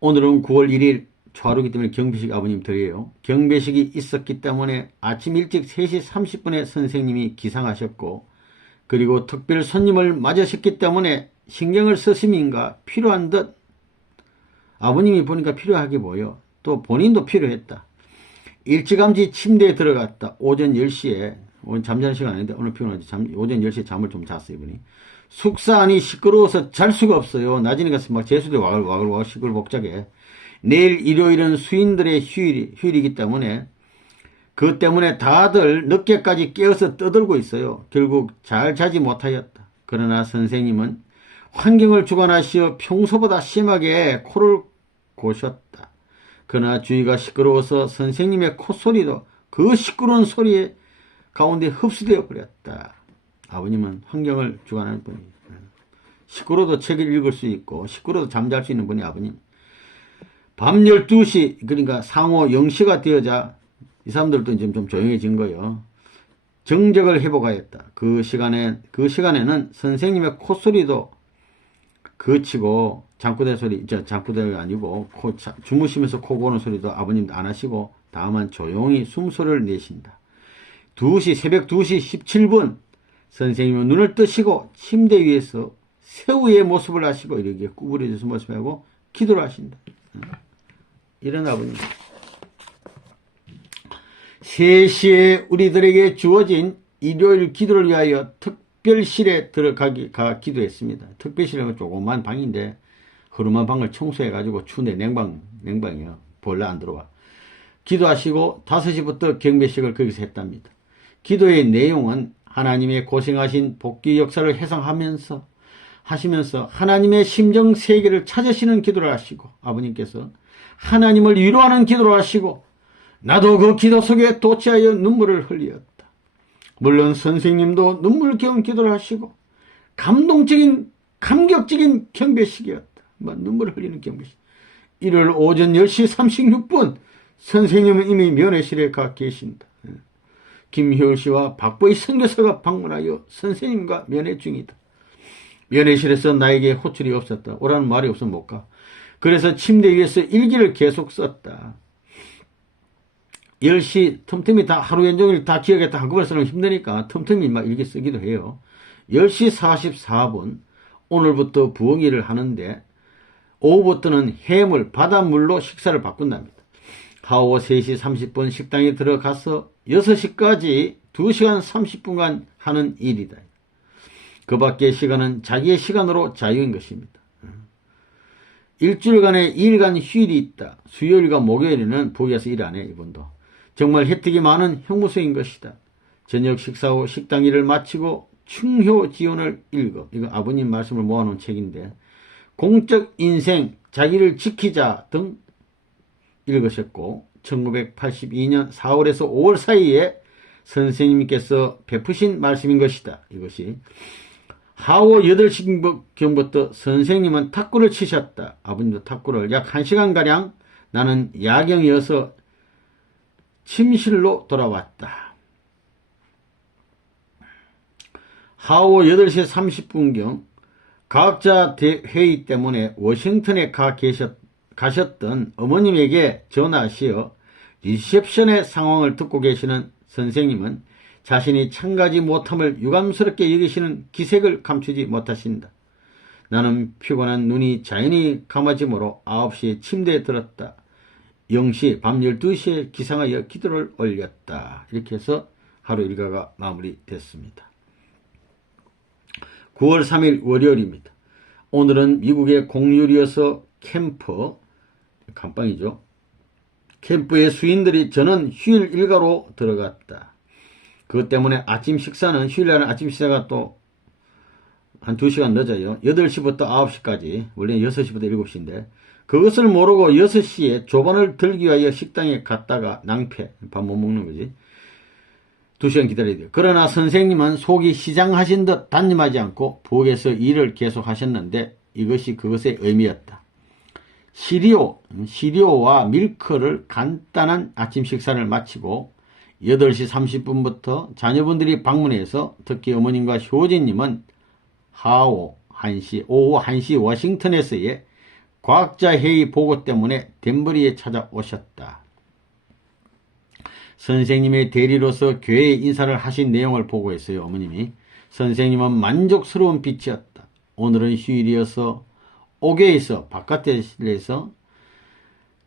오늘은 9월 1일 초하루기 때문에 경배식 아버님 드려요. 경배식이 있었기 때문에 아침 일찍 3시 30분에 선생님이 기상하셨고 그리고 특별 손님을 맞으셨기 때문에 신경을 쓰심인가 필요한 듯 아버님이 보니까 필요하게 보여. 또 본인도 필요했다. 일찌감치 침대에 들어갔다. 오전 10시에 오늘 잠자는 시간 아닌데 오늘 피곤하지. 오전 10시에 잠을 좀 잤어요. 이분이. 숙사 안이 시끄러워서 잘 수가 없어요. 낮에는 가서 막 제수들이 와글와글 시끌벅적해. 내일 일요일은 수인들의 휴일이기 때문에 그 때문에 다들 늦게까지 깨어서 떠들고 있어요. 결국 잘 자지 못하였다. 그러나 선생님은 환경을 주관하시어 평소보다 심하게 코를 고셨다. 그러나 주위가 시끄러워서 선생님의 콧소리도 그 시끄러운 소리에 가운데 흡수되어 버렸다. 아버님은 환경을 주관하는 분이 시끄러워도 책을 읽을 수 있고 시끄러워도 잠잘 수 있는 분이 아버님. 밤 12시 그러니까 상호 0시가 되어자 이 사람들도 이제 좀 조용해진 거예요. 정적을 회복하였다. 그 시간에는 선생님의 콧소리도 그치고 장구대 소리, 장구대가 아니고 주무시면서 코 고는 소리도 아버님도 안 하시고 다만 조용히 숨소리를 내쉰다. 새벽 2시 17분 선생님은 눈을 뜨시고 침대 위에서 새우의 모습을 하시고 이렇게 구부려져서 모습하고 기도를 하신다. 이런 아버님. 3시에 우리들에게 주어진 일요일 기도를 위하여 특별실에 들어가 기도했습니다. 특별실은 조그만 방인데 흐름한 방을 청소해가지고 추운데 냉방이요. 벌레 안 들어와. 기도하시고 5시부터 경배식을 거기서 했답니다. 기도의 내용은 하나님의 고생하신 복귀 역사를 회상하면서 하나님의 심정 세계를 찾으시는 기도를 하시고 아버님께서 하나님을 위로하는 기도를 하시고 나도 그 기도 속에 도취하여 눈물을 흘렸다. 물론 선생님도 눈물겨운 기도를 하시고 감격적인 경배식이었다. 눈물을 흘리는 경배식. 일요일 오전 10시 36분 선생님은 이미 면회실에 가 계신다. 김효을 씨와 박보희 선교사가 방문하여 선생님과 면회 중이다. 면회실에서 나에게 호출이 없었다. 오라는 말이 없으면 못 가. 그래서 침대 위에서 일기를 계속 썼다. 10시 틈틈이 다 하루 종일 다 기억했다. 한꺼번에 쓰면 힘드니까 틈틈이 막 일기 쓰기도 해요. 10시 44분 오늘부터 부엉이를 하는데 오후부터는 해물, 바닷물로 식사를 바꾼답니다. 하오 3시 30분 식당에 들어가서 6시까지 2시간 30분간 하는 일이다. 그 밖의 시간은 자기의 시간으로 자유인 것입니다. 일주일간에 2일간 휴일이 있다. 수요일과 목요일에는 부엌에서 일 안 해, 이분도. 정말 혜택이 많은 형무소인 것이다. 저녁 식사 후 식당 일을 마치고 충효지원을 읽어. 이거 아버님 말씀을 모아놓은 책인데 공적 인생, 자기를 지키자 등 읽으셨고 1982년 4월에서 5월 사이에 선생님께서 베푸신 말씀인 것이다. 이것이 하오 8시경부터 선생님은 탁구를 치셨다. 아버님도 탁구를 약 1시간가량 나는 야경이어서 침실로 돌아왔다. 하오 8시 30분경 과학자 회의 때문에 워싱턴에 가셨던 어머님에게 전화하시어 리셉션의 상황을 듣고 계시는 선생님은 자신이 참가지 못함을 유감스럽게 여기시는 기색을 감추지 못하신다. 나는 피곤한 눈이 자연히 감아지므로 9시에 침대에 들었다. 0시 밤 12시에 기상하여 기도를 올렸다. 이렇게 해서 하루 일과가 마무리됐습니다. 9월 3일 월요일입니다. 오늘은 미국의 공휴일이어서 감방이죠. 캠프의 수인들이 저는 휴일 일과로 들어갔다. 그것 때문에 아침 식사는 휴일날은 아침 식사가 또 한 2시간 늦어요. 8시부터 9시까지 원래 6시부터 7시인데 그것을 모르고 6시에 조반을 들기 위하여 식당에 갔다가 낭패 밥 못 먹는 거지. 2시간 기다려야 돼요. 그러나 선생님은 속이 시장하신 듯 단념하지 않고 부엌에서 일을 계속 하셨는데 이것이 그것의 의미였다. 시리오와 밀크를 간단한 아침 식사를 마치고 8시 30분부터 자녀분들이 방문해서 특히 어머님과 효진님은 오후 1시 워싱턴에서의 과학자 회의 보고 때문에 덴버리에 찾아오셨다. 선생님의 대리로서 교회에 인사를 하신 내용을 보고했어요. 어머님이. 선생님은 만족스러운 빛이었다. 오늘은 휴일이어서 옥외에서 바깥에서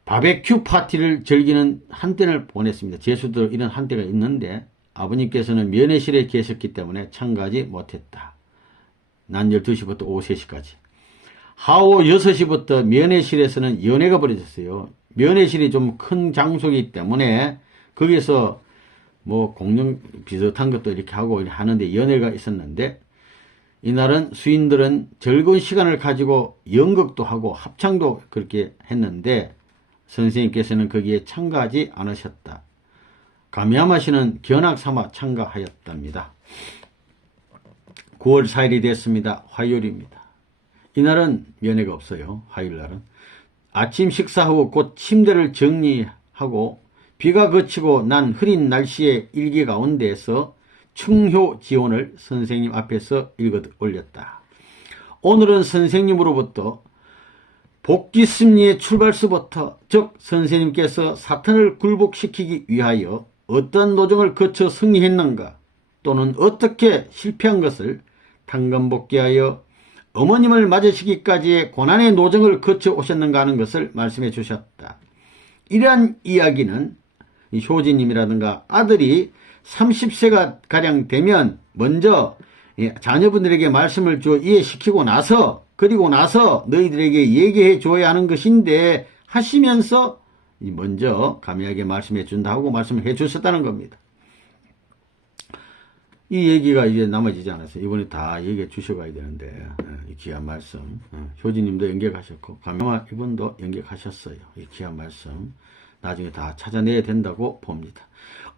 바베큐 파티를 즐기는 한때를 보냈습니다. 제수도 이런 한때가 있는데 아버님께서는 면회실에 계셨기 때문에 참가하지 못했다. 난 12시부터 오후 3시까지. 하오 6시부터 면회실에서는 연회가 벌어졌어요. 면회실이 좀 큰 장소이기 때문에 거기서 뭐 공연 비슷한 것도 이렇게 하고 하는데 연회가 있었는데 이날은 수인들은 즐거운 시간을 가지고 연극도 하고 합창도 그렇게 했는데 선생님께서는 거기에 참가하지 않으셨다. 가미야마 씨는 견학 삼아 참가하였답니다. 9월 4일이 됐습니다. 화요일입니다. 이날은 면회가 없어요. 화요일날은. 아침 식사 후 곧 침대를 정리하고 비가 그치고 난 흐린 날씨의 일기 가운데에서 충효 지원을 선생님 앞에서 읽어 올렸다. 오늘은 선생님으로부터 복귀 승리의 출발서부터, 즉 선생님께서 사탄을 굴복시키기 위하여 어떤 노정을 거쳐 승리했는가, 또는 어떻게 실패한 것을 탄감복귀하여 어머님을 맞으시기까지의 고난의 노정을 거쳐 오셨는가 하는 것을 말씀해 주셨다. 이러한 이야기는 효진님이라든가 아들이 30세가 가량 되면 먼저 자녀분들에게 말씀을 주어 이해시키고 나서, 그리고 나서 너희들에게 얘기해 줘야 하는 것인데 하시면서 먼저 감이하게 말씀해 준다고 말씀을 해 주셨다는 겁니다. 이 얘기가 이제 남아지지 않았어요. 이번에 다 얘기해 주셔가야 되는데, 이 귀한 말씀. 효진님도 연결하셨고, 감영아 이분도 연결하셨어요. 이 귀한 말씀. 나중에 다 찾아내야 된다고 봅니다.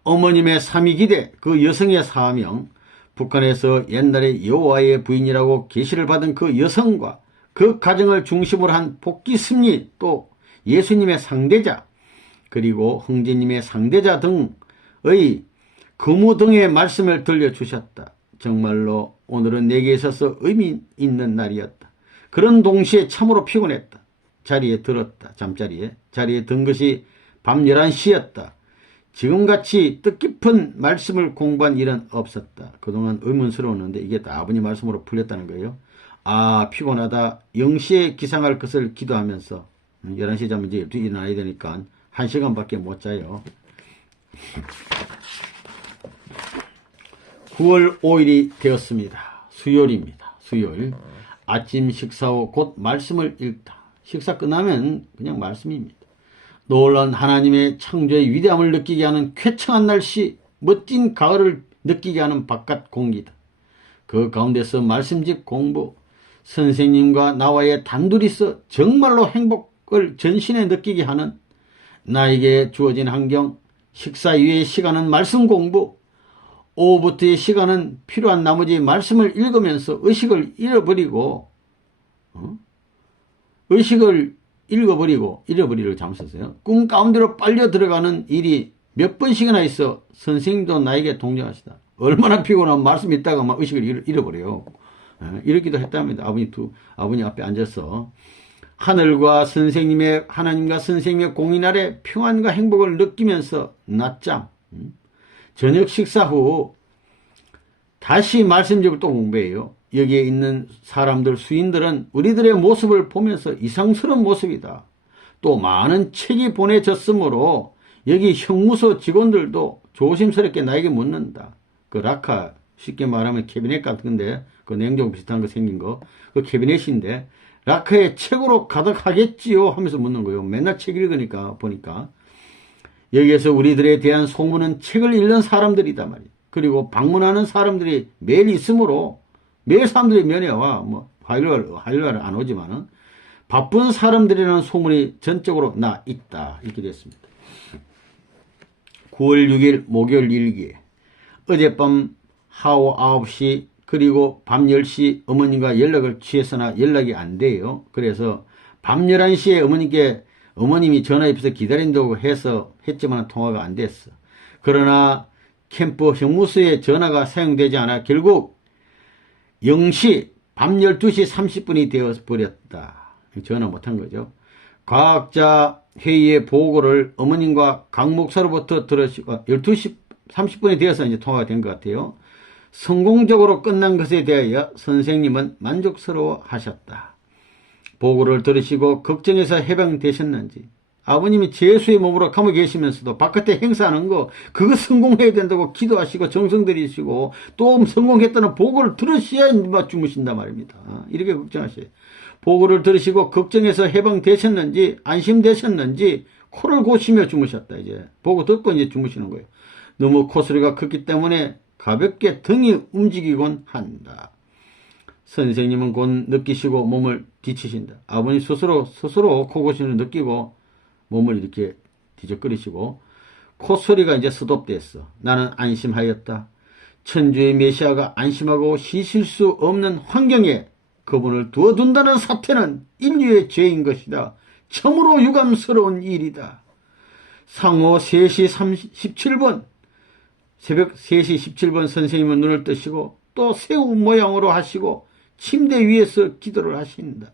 어머님의 삼위기대, 그 여성의 사명, 북한에서 옛날에 여호와의 부인이라고 계시를 받은 그 여성과 그 가정을 중심으로 한 복귀 승리, 또 예수님의 상대자, 그리고 흥제님의 상대자 등의 금우 등의 말씀을 들려주셨다. 정말로 오늘은 내게 있어서 의미 있는 날이었다. 그런 동시에 참으로 피곤했다. 자리에 들었다. 잠자리에. 자리에 든 것이 밤 11시였다. 지금같이 뜻깊은 말씀을 공부한 일은 없었다. 그동안 의문스러웠는데 이게 다 아버님 말씀으로 풀렸다는 거예요. 아, 피곤하다. 0시에 기상할 것을 기도하면서 11시에 자면 이제 12시에 일어나야 되니까 1시간밖에 못 자요. 9월 5일이 되었습니다. 수요일입니다. 수요일. 아침 식사 후 곧 말씀을 읽다. 식사 끝나면 그냥 말씀입니다. 놀란 하나님의 창조의 위대함을 느끼게 하는 쾌청한 날씨, 멋진 가을을 느끼게 하는 바깥 공기다. 그 가운데서 말씀집 공부, 선생님과 나와의 단둘이서 정말로 행복을 전신에 느끼게 하는 나에게 주어진 환경, 식사 이외의 시간은 말씀 공부, 오후부터의 시간은 필요한 나머지 말씀을 읽으면서 의식을 잃어버리고 잃어버리를 잘못 썼어요. 꿈 가운데로 빨려 들어가는 일이 몇 번씩이나 있어 선생님도 나에게 동정하시다. 얼마나 피곤하면 말씀 있다가 막 의식을 잃어버려요. 이렇기도 했답니다. 아버님 앞에 앉아서 하나님과 선생님의 공인 아래 평안과 행복을 느끼면서 낮잠, 저녁 식사 후 다시 말씀집을 또 공부해요. 여기에 있는 사람들, 수인들은 우리들의 모습을 보면서 이상스러운 모습이다. 또 많은 책이 보내졌으므로 여기 형무소 직원들도 조심스럽게 나에게 묻는다. 그 라카, 쉽게 말하면 캐비넷 같은데, 그 냉장고 비슷한 거 생긴 거, 그 캐비넷인데, 라카에 책으로 가득하겠지요? 하면서 묻는 거예요. 맨날 책 읽으니까, 보니까. 여기에서 우리들에 대한 소문은 책을 읽는 사람들이다 말이에요. 그리고 방문하는 사람들이 매일 있으므로 매일 사람들이 면회 와. 화요일 안 오지만은 바쁜 사람들이라는 소문이 전적으로 나 있다. 이렇게 됐습니다. 9월 6일 목요일 일기. 어젯밤 하오 9시 그리고 밤 10시 어머님과 연락을 취했으나 연락이 안 돼요. 그래서 밤 11시에 어머님이 전화 옆에서 기다린다고 해서 했지만 통화가 안 됐어. 그러나 캠프 형무소에 전화가 사용되지 않아 결국 0시 밤 12시 30분이 되어버렸다. 전화 못한 거죠. 과학자 회의의 보고를 어머님과 강 목사로부터 들으시고 12시 30분이 되어서 이제 통화가 된 것 같아요. 성공적으로 끝난 것에 대하여 선생님은 만족스러워 하셨다. 보고를 들으시고 걱정해서 해방되셨는지, 아버님이 재수의 몸으로 감옥에 계시면서도 바깥에 행사하는 거 그거 성공해야 된다고 기도하시고 정성 들이시고 또 성공했다는 보고를 들으셔야 주무신단 말입니다. 이렇게 걱정하셔요. 보고를 들으시고 걱정해서 해방되셨는지 안심되셨는지 코를 고시며 주무셨다. 이제 보고 듣고 이제 주무시는 거예요. 너무 코소리가 컸기 때문에 가볍게 등이 움직이곤 한다. 선생님은 곧 느끼시고 몸을 뒤치신다. 아버님 스스로 코고시를 느끼고 몸을 이렇게 뒤적거리시고 콧소리가 이제 스톱됐어. 나는 안심하였다. 천주의 메시아가 안심하고 쉬실 수 없는 환경에 그분을 두어둔다는 사태는 인류의 죄인 것이다. 참으로 유감스러운 일이다. 상호 3시 17분 새벽 3시 17분 선생님은 눈을 뜨시고 또 새우 모양으로 하시고 침대 위에서 기도를 하신다.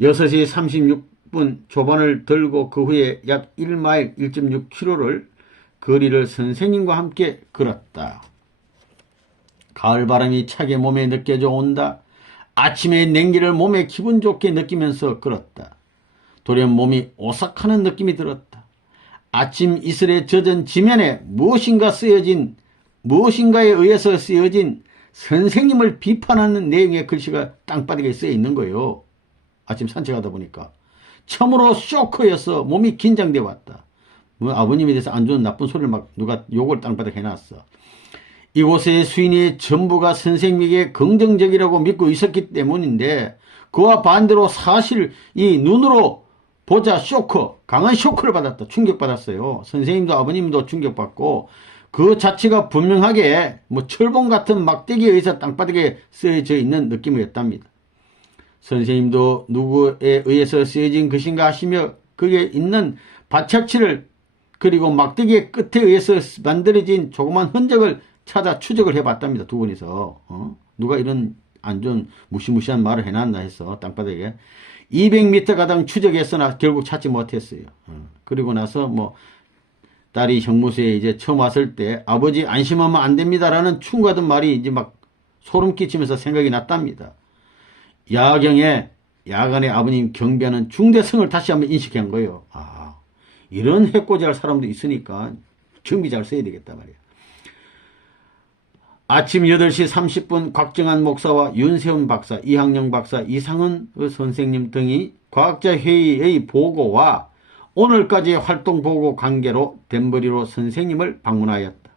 6시 36분 초반을 들고 그 후에 약 1마일 1.6km를 거리를 선생님과 함께 걸었다. 가을바람이 차게 몸에 느껴져 온다. 아침의 냉기를 몸에 기분 좋게 느끼면서 걸었다. 돌연 몸이 오싹하는 느낌이 들었다. 아침 이슬에 젖은 지면에 무엇인가에 의해서 쓰여진 선생님을 비판하는 내용의 글씨가 땅바닥에 쓰여 있는 거예요. 아침 산책하다 보니까. 처음으로 쇼크여서 몸이 긴장되어 왔다. 뭐 아버님에 대해서 안 좋은 나쁜 소리를 막 누가 욕을 땅바닥에 해놨어. 이곳의 수인이 전부가 선생님에게 긍정적이라고 믿고 있었기 때문인데 그와 반대로 사실 이 눈으로 보자 강한 쇼크를 받았다. 충격받았어요. 선생님도 아버님도 충격받고 그 자체가 분명하게 뭐 철봉 같은 막대기에 의해서 땅바닥에 쓰여져 있는 느낌이었답니다. 선생님도 누구에 의해서 쓰여진 것인가 하시며 거기에 있는 바짝치를 그리고 막대기의 끝에 의해서 만들어진 조그만 흔적을 찾아 추적을 해봤답니다. 두 분이서. 누가 이런 안 좋은 무시무시한 말을 해놨나 해서 땅바닥에 200m 가량 추적했으나 결국 찾지 못했어요. 그리고 나서 뭐 딸이 형무소에 이제 처음 왔을 때 아버지 안심하면 안 됩니다라는 충고하던 말이 이제 막 소름 끼치면서 생각이 났답니다. 야간에 아버님 경비하는 중대성을 다시 한번 인식한 거예요. 아, 이런 해코지할 사람도 있으니까 경비 잘 써야 되겠다 말이야. 아침 8시 30분 곽정한 목사와 윤세훈 박사, 이학영 박사, 이상은 선생님 등이 과학자회의의 보고와 오늘까지의 활동 보고 관계로 덴버리로 선생님을 방문하였다.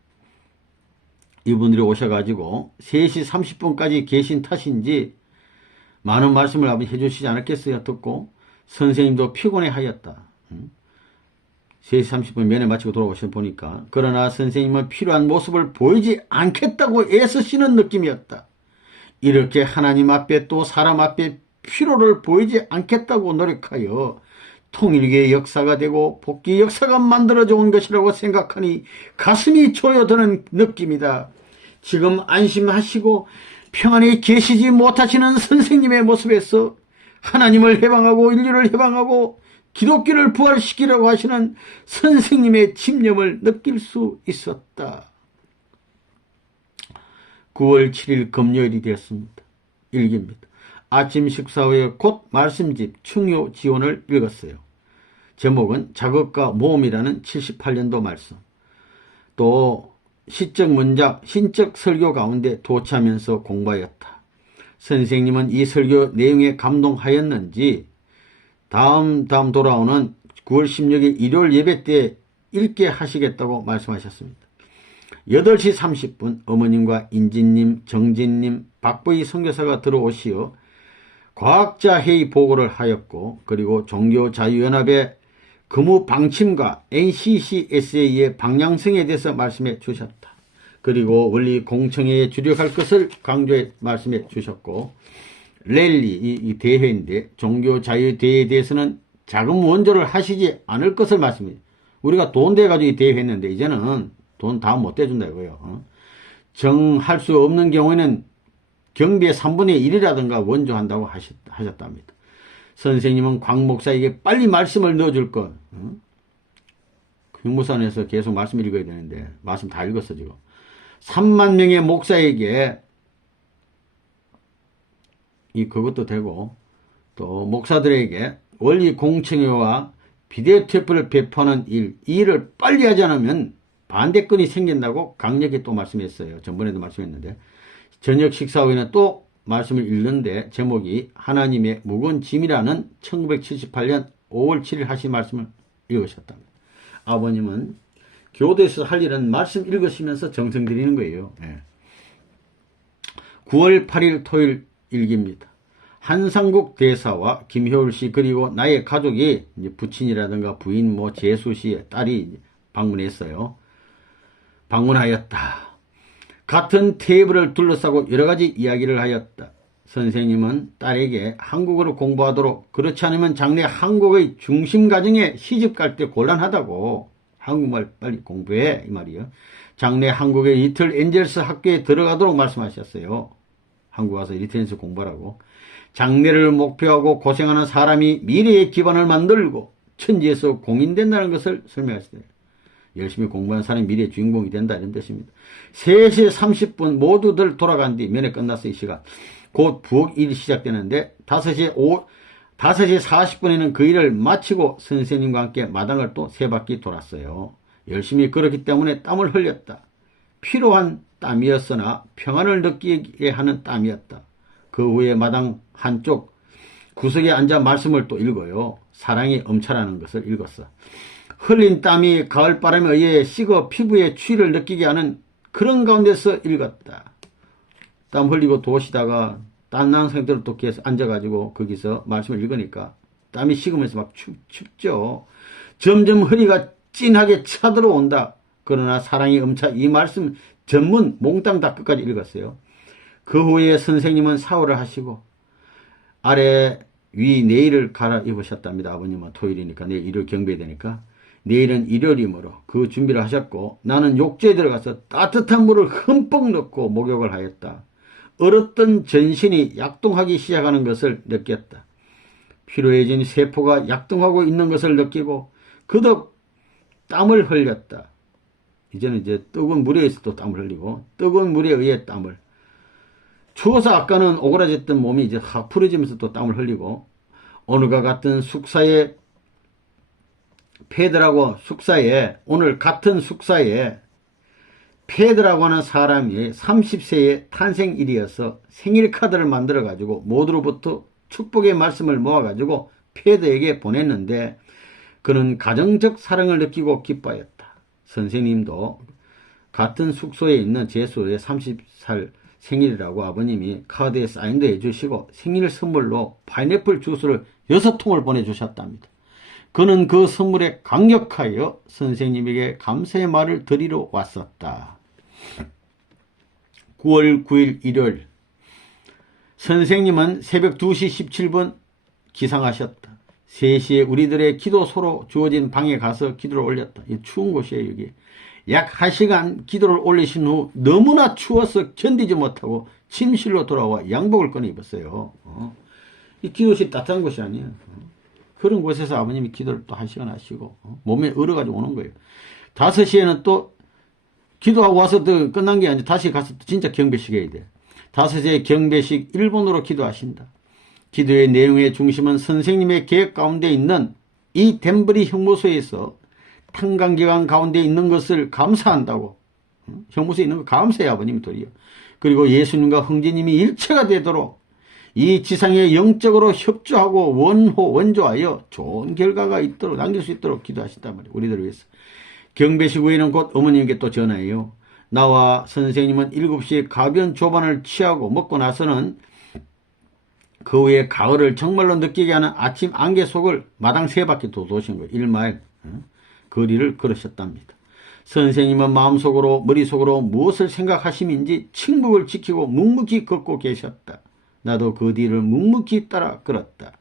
이분들이 오셔가지고 3시 30분까지 계신 탓인지 많은 말씀을 아버지 해주시지 않았겠어요. 듣고 선생님도 피곤해 하였다. 3시 30분 면회 마치고 돌아오셔 보니까 그러나 선생님은 필요한 모습을 보이지 않겠다고 애쓰시는 느낌이었다. 이렇게 하나님 앞에 또 사람 앞에 필요를 보이지 않겠다고 노력하여 통일계의 역사가 되고 복귀 역사가 만들어져 온 것이라고 생각하니 가슴이 조여드는 느낌이다. 지금 안심하시고 평안히 계시지 못하시는 선생님의 모습에서 하나님을 해방하고 인류를 해방하고 기독교를 부활시키려고 하시는 선생님의 집념을 느낄 수 있었다. 9월 7일 금요일이 되었습니다. 일기입니다. 아침 식사 후에 곧 말씀집 충효 지원을 읽었어요. 제목은 자극과 모험이라는 78년도 말씀. 또 시적 문장, 신적 설교 가운데 도취하면서 공부하였다. 선생님은 이 설교 내용에 감동하였는지 다음 돌아오는 9월 16일 일요일 예배 때 읽게 하시겠다고 말씀하셨습니다. 8시 30분 어머님과 인진님, 정진님, 박보희 선교사가 들어오시어 과학자회의 보고를 하였고 그리고 종교자유연합의 근무 방침과 NCCSA의 방향성에 대해서 말씀해 주셨다. 그리고 원리 공청회에 주력할 것을 강조해 말씀해 주셨고 랠리, 이 대회인데 종교자유대회에 대해서는 자금 원조를 하시지 않을 것을 말씀해. 우리가 돈 대가지고 이 대회 했는데 이제는 돈 다 못 대준다 이거예요. 정할 수 없는 경우에는 경비의 3분의 1이라든가 원조한다고 하셨답니다. 선생님은 광 목사에게 빨리 말씀을 넣어줄 것. 형무산에서 계속 말씀 읽어야 되는데 말씀 다 읽었어 지금. 3만 명의 목사에게 그것도 되고 또 목사들에게 원리 공청회와 비대오 테이프를 배포하는 이 일을 빨리 하지 않으면 반대권이 생긴다고 강력히 또 말씀했어요. 전번에도 말씀했는데 저녁 식사 후에는 또 말씀을 읽는데 제목이 하나님의 무거운 짐이라는 1978년 5월 7일 하신 말씀을 읽으셨답니다. 아버님은 교도에서 할 일은 말씀 읽으시면서 정성 드리는 거예요. 9월 8일 토요일 일기입니다. 한상국 대사와 김효울 씨 그리고 나의 가족이 이제 부친이라든가 부인 재수 씨의 딸이 방문했어요. 방문하였다. 같은 테이블을 둘러싸고 여러 가지 이야기를 하였다. 선생님은 딸에게 한국어를 공부하도록 그렇지 않으면 장래 한국의 중심 가정에 시집 갈 때 곤란하다고 한국말 빨리 공부해 이 말이요. 장래 한국의 리틀 엔젤스 학교에 들어가도록 말씀하셨어요. 한국 와서 리틀 엔젤스 공부하라고. 장래를 목표하고 고생하는 사람이 미래의 기반을 만들고 천지에서 공인된다는 것을 설명하시대요. 열심히 공부하는 사람이 미래의 주인공이 된다 이런 뜻입니다. 3시 30분 모두들 돌아간 뒤 면회 끝났어. 이 시간 곧 부엌일이 시작되는데 5시 40분에는 그 일을 마치고 선생님과 함께 마당을 또 3바퀴 돌았어요. 열심히 걸었기 때문에 땀을 흘렸다. 피로한 땀이었으나 평안을 느끼게 하는 땀이었다. 그 후에 마당 한쪽 구석에 앉아 말씀을 또 읽어요. 사랑의 엄차라는 것을 읽었어. 흘린 땀이 가을바람에 의해 식어 피부의 추위를 느끼게 하는 그런 가운데서 읽었다. 땀 흘리고 도시다가 땀난 상태로 또 계속 앉아가지고 거기서 말씀을 읽으니까 땀이 식으면서 막 춥죠. 점점 허리가 찐하게 차들어온다. 그러나 사랑의 엄차 이 말씀 전문 몽땅 다 끝까지 읽었어요. 그 후에 선생님은 샤워를 하시고 아래 위 내일을 갈아입으셨답니다. 아버님은 토요일이니까 내일 일요일 경배되니까 내일은 일요일이므로 그 준비를 하셨고 나는 욕조에 들어가서 따뜻한 물을 흠뻑 넣고 목욕을 하였다. 얼었던 전신이 약동하기 시작하는 것을 느꼈다. 피로해진 세포가 약동하고 있는 것을 느끼고 그덕 땀을 흘렸다. 이제는 이제 뜨거운 물에 의해서 또 땀을 흘리고 뜨거운 물에 의해 땀을 추워서 아까는 오그라졌던 몸이 이제 확 풀어지면서 또 땀을 흘리고 오늘과 같은 숙사에 오늘 같은 숙사에 페드라고 하는 사람이 30세의 탄생일이어서 생일 카드를 만들어 가지고 모두로부터 축복의 말씀을 모아 가지고 페드에게 보냈는데 그는 가정적 사랑을 느끼고 기뻐했다. 선생님도 같은 숙소에 있는 제수의 30살 생일이라고 아버님이 카드에 사인도 해주시고 생일 선물로 파인애플 주스를 6통을 보내주셨답니다. 그는 그 선물에 강력하여 선생님에게 감사의 말을 드리러 왔었다. 9월 9일 일요일 선생님은 새벽 2시 17분 기상하셨다. 3시에 우리들의 기도소로 주어진 방에 가서 기도를 올렸다. 이 추운 곳이에요. 여기. 약 1시간 기도를 올리신 후 너무나 추워서 견디지 못하고 침실로 돌아와 양복을 꺼내 입었어요. 이 기도실이 따뜻한 곳이 아니에요. 그런 곳에서 아버님이 기도를 또 1시간 하시고 몸에 얼어가지고 오는 거예요. 5시에는 또 기도하고 와서 또 끝난 게 아니라 다시 가서 진짜 경배식 해야 돼. 5시에 경배식 일본어로 기도하신다. 기도의 내용의 중심은 선생님의 계획 가운데 있는 이 덴버리 형무소에서 탄광기관 가운데 있는 것을 감사한다고. 형무소에 있는 거 감사해 아버님이 도리어. 그리고 예수님과 형제님이 일체가 되도록 이 지상에 영적으로 협조하고 원조하여 좋은 결과가 있도록 남길 수 있도록 기도하신단 말이에요. 우리들을 위해서. 경배식 후에는 곧 어머님께 또 전화해요. 나와 선생님은 7시에 가변 조반을 취하고 먹고 나서는 그 후에 가을을 정말로 느끼게 하는 아침 안개 속을 마당 3바퀴 또 도신 거예요. 1마일 거리를 걸으셨답니다. 선생님은 마음속으로 머릿속으로 무엇을 생각하심인지 침묵을 지키고 묵묵히 걷고 계셨다. 나도 그 뒤를 묵묵히 따라 걸었다.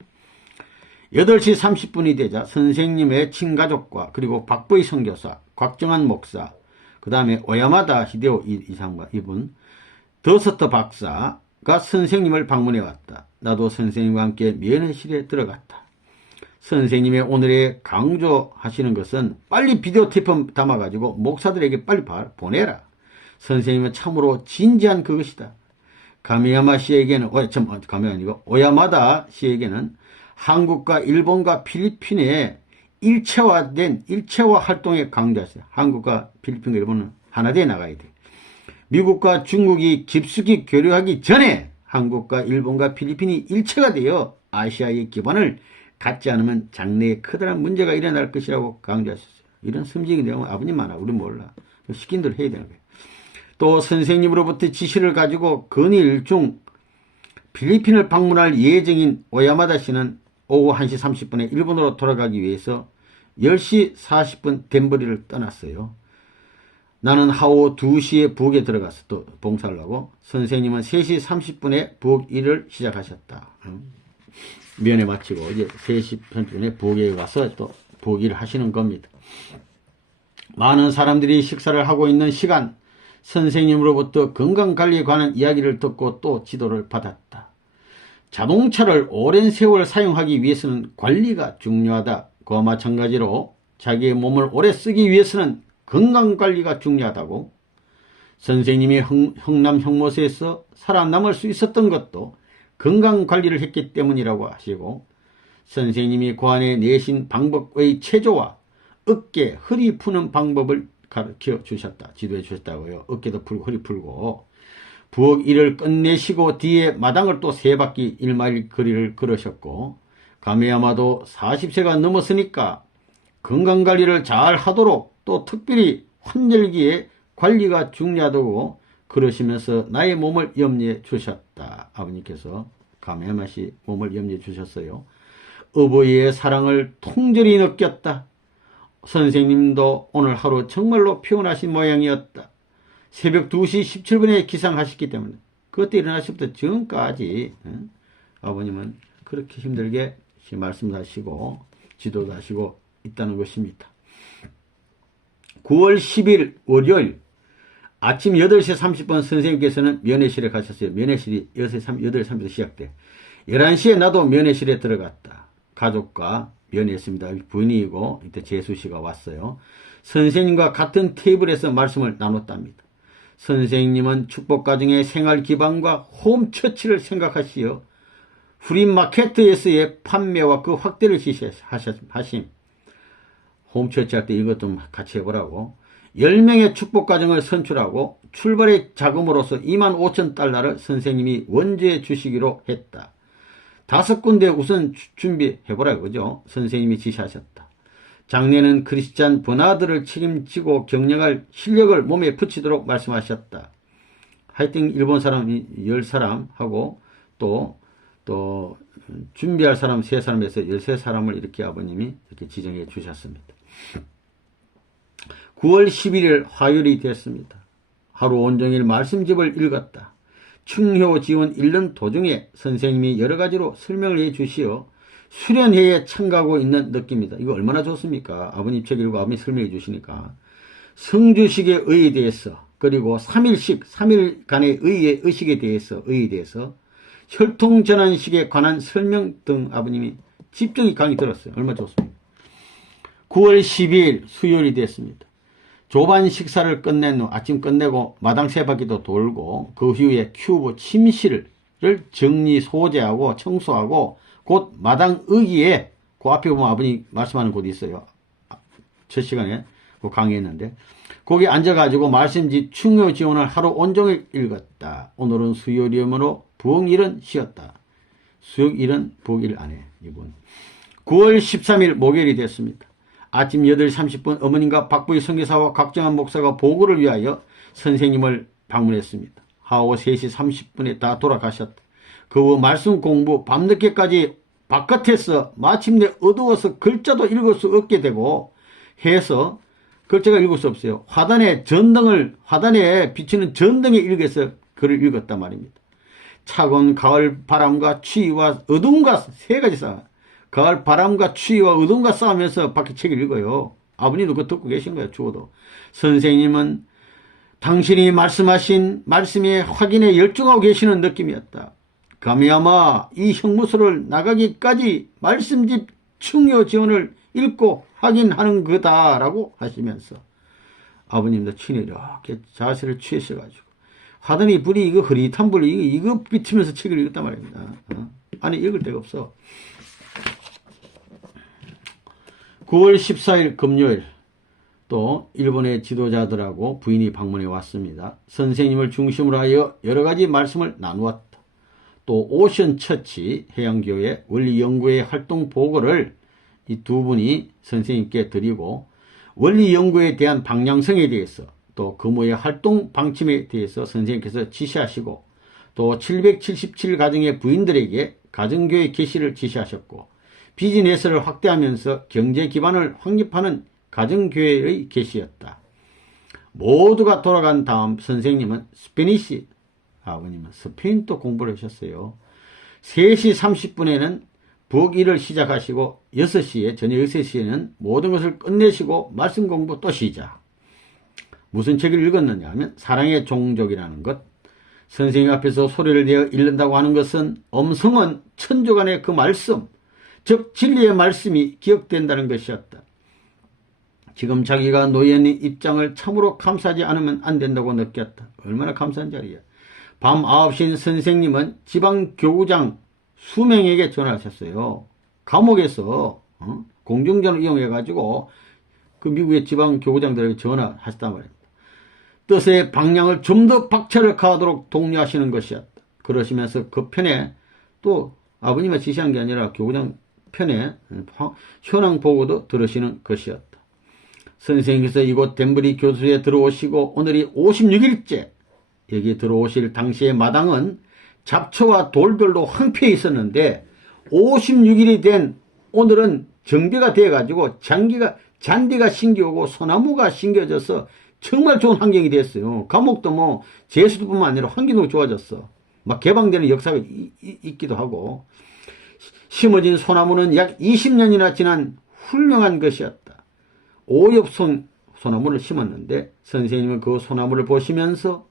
8시 30분이 되자 선생님의 친가족과 그리고 박보희 선교사, 곽정한 목사, 그 다음에 오야마다 히데오 이상과 이분, 더스터 박사가 선생님을 방문해 왔다. 나도 선생님과 함께 면회실에 들어갔다. 선생님의 오늘의 강조하시는 것은 빨리 비디오 테이프 담아가지고 목사들에게 빨리 보내라. 선생님은 참으로 진지한 그것이다. 가미야마 씨에게는 오야마다 씨에게는 한국과 일본과 필리핀의 일체화 활동에 강조했어요. 한국과 필리핀과 일본은 하나 되어 나가야 돼. 미국과 중국이 깊숙이 교류하기 전에 한국과 일본과 필리핀이 일체가 되어 아시아의 기반을 갖지 않으면 장래에 커다란 문제가 일어날 것이라고 강조하셨어요. 이런 섬직인 내용은 아버님만 알아. 우리 몰라. 시킨 대로 해야 되는 거예요. 또 선생님으로부터 지시를 가지고 건일 중 필리핀을 방문할 예정인 오야마다 씨는 오후 1시 30분에 일본으로 돌아가기 위해서 10시 40분 덴버리를 떠났어요. 나는 하오 2시에 부엌에 들어가서 또 봉사를 하고 선생님은 3시 30분에 부엌 일을 시작하셨다. 면회 마치고 이제 3시 30분에 부엌에 가서 또 부엌 일을 하시는 겁니다. 많은 사람들이 식사를 하고 있는 시간 선생님으로부터 건강관리에 관한 이야기를 듣고 또 지도를 받았다. 자동차를 오랜 세월 사용하기 위해서는 관리가 중요하다. 그와 마찬가지로 자기의 몸을 오래 쓰기 위해서는 건강관리가 중요하다고. 선생님이 흥남 형모소에서 살아남을 수 있었던 것도 건강관리를 했기 때문이라고 하시고, 선생님이 고안에 내신 방법의 체조와 어깨, 허리 푸는 방법을 가르쳐 주셨다. 지도해 주셨다고요. 어깨도 풀고 허리 풀고. 부엌 일을 끝내시고 뒤에 마당을 또 3바퀴 1마일 거리를 걸으셨고, 가메야마도 40세가 넘었으니까 건강관리를 잘 하도록, 또 특별히 환절기에 관리가 중요하다고 그러시면서 나의 몸을 염려해 주셨다. 아버님께서 가메야마씨 몸을 염려해 주셨어요. 어버이의 사랑을 통절히 느꼈다. 선생님도 오늘 하루 정말로 피곤하신 모양이었다. 새벽 2시 17분에 기상하셨기 때문에 그때 일어나시부터 지금까지 아버님은 그렇게 힘들게 말씀도 하시고 지도도 하시고 있다는 것입니다. 9월 10일 월요일 아침 8시 30분 선생님께서는 면회실에 가셨어요. 면회실이 8시 30분부터 시작돼. 11시에 나도 면회실에 들어갔다. 가족과 면회했습니다. 부인이고 이때 재수씨가 왔어요. 선생님과 같은 테이블에서 말씀을 나눴답니다. 선생님은 축복가정의 생활 기반과 홈처치를 생각하시어 프리마케트에서의 판매와 그 확대를 지시하심. 홈처치 할 때 이것 좀 같이 해보라고. 10명의 축복가정을 선출하고 출발의 자금으로서 25,000달러를 선생님이 원조해 주시기로 했다. 5군데 우선 준비해보라 그죠? 선생님이 지시하셨다. 장례는 크리스찬 버나드를 책임지고 경영할 실력을 몸에 붙이도록 말씀하셨다. 하여튼 일본 사람 10사람 하고 또 준비할 사람 3사람에서 13사람을 이렇게 아버님이 이렇게 지정해 주셨습니다. 9월 11일 화요일이 됐습니다. 하루 온종일 말씀집을 읽었다. 충효 지원 1년 도중에 선생님이 여러 가지로 설명을 해 주시어 수련회에 참가하고 있는 느낌입니다. 이거 얼마나 좋습니까? 아버님 책 읽고 아버님 설명해 주시니까. 성주식의 의에 대해서, 그리고 3일식, 3일간의 의식에 대해서, 혈통전환식에 관한 설명 등 아버님이 집중이 강의 들었어요. 얼마나 좋습니까? 9월 12일 수요일이 됐습니다. 조반 식사를 끝낸 후 아침 끝내고 마당 3바퀴도 돌고 그 후에 큐브 침실을 정리 소재하고 청소하고 곧 마당 의기에 그 앞에 보면 아버님 말씀하는 곳이 있어요. 첫 시간에 그 강의했는데 거기 앉아가지고 말씀집 충효 지원을 하루 온종일 읽었다. 오늘은 수요일이므로 부엌일은 쉬었다. 수요일은 부엌일 안 해. 이분. 9월 13일 목요일이 됐습니다. 아침 8시 30분 어머님과 박부희 선교사와 각정한 목사가 보고를 위하여 선생님을 방문했습니다. 하오 3시 30분에 다 돌아가셨다. 그 후 말씀 공부 밤늦게까지 바깥에서 마침내 어두워서 글자도 읽을 수 없게 되고 해서 글자가 읽을 수 없어요. 화단에 비치는 전등에 읽어서 글을 읽었단 말입니다. 차가운 가을 바람과 추위와 어둠과 3가지 싸움. 가을 바람과 추위와 어둠과 싸우면서 밖에 책을 읽어요. 아버님도 그거 듣고 계신 거예요. 죽어도. 선생님은 당신이 말씀하신 말씀에 확인에 열중하고 계시는 느낌이었다. 가미야마 이 형무소를 나가기까지 말씀집 충효 지원을 읽고 확인하는 거다라고 하시면서 아버님도 친히 이렇게 자세를 취하셔가지고 화단이 불이 이거 흐릿한 불이 이거 비치면서 책을 읽었단 말입니다. 안에 읽을 데가 없어. 9월 14일 금요일 또 일본의 지도자들하고 부인이 방문해 왔습니다. 선생님을 중심으로 하여 여러 가지 말씀을 나누었다. 또 오션 처치 해양교회 원리연구회 활동 보고를 이 두 분이 선생님께 드리고 원리연구에 대한 방향성에 대해서 또 금호의 활동 방침에 대해서 선생님께서 지시하시고 또 777가정의 부인들에게 가정교회 개시를 지시하셨고 비즈니스를 확대하면서 경제 기반을 확립하는 가정교회의 개시였다. 모두가 돌아간 다음 선생님은 스페니시, 아버님은 스페인도 공부를 하셨어요. 3시 30분에는 부엌 일을 시작하시고 6시에 저녁 6시에는 모든 것을 끝내시고 말씀 공부 또 시작. 무슨 책을 읽었느냐 하면 사랑의 종족이라는 것, 선생님 앞에서 소리를 내어 읽는다고 하는 것은 음성은 천주간의 그 말씀, 즉 진리의 말씀이 기억된다는 것이었다. 지금 자기가 노예의 입장을 참으로 감사하지 않으면 안 된다고 느꼈다. 얼마나 감사한 자리야. 밤 9시인 선생님은 지방교구장 수명에게 전화하셨어요. 감옥에서 공중전을 이용해가지고 그 미국의 지방교구장들에게 전화하셨단 말입니다. 뜻의 방향을 좀 더 박차를 가하도록 독려하시는 것이었다. 그러시면서 그 편에 또 아버님의 지시한 게 아니라 교구장 편에 현황 보고도 들으시는 것이었다. 선생님께서 이곳 덴버리 교수에 들어오시고 오늘이 56일째 여기 들어오실 당시의 마당은 잡초와 돌들로 황폐해 있었는데 56일이 된 오늘은 정비가 돼가지고 잔디가 신겨오고 소나무가 신겨져서 정말 좋은 환경이 됐어요. 감옥도 뭐 제수도뿐만 아니라 환경도 좋아졌어. 막 개방되는 역사가 있기도 하고 심어진 소나무는 약 20년이나 지난 훌륭한 것이었다. 오엽송 소나무를 심었는데 선생님은 그 소나무를 보시면서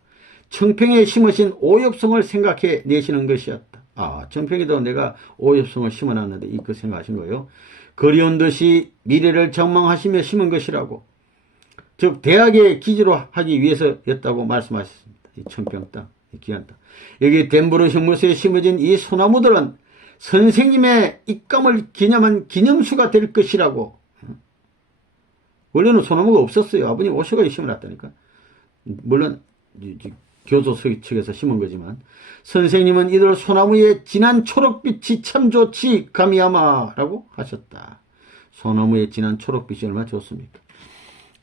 청평에 심으신 오엽송을 생각해 내시는 것이었다. 아, 청평에도 내가 오엽송을 심어놨는데 이거 생각하신 거예요. 그리운 듯이 미래를 전망하시며 심은 것이라고. 즉 대학에 기지로 하기 위해서였다고 말씀하셨습니다. 이 청평 땅, 이 귀한 땅. 여기 덴버러 형무소에 심어진 이 소나무들은 선생님의 입감을 기념한 기념수가 될 것이라고. 원래는 소나무가 없었어요. 아버님 오셔가 심어놨다니까. 물론 교조 측에서 심은 거지만 선생님은 이들 소나무의 진한 초록빛이 참 좋지 가미야마라고 하셨다. 소나무의 진한 초록빛이 얼마나 좋습니까?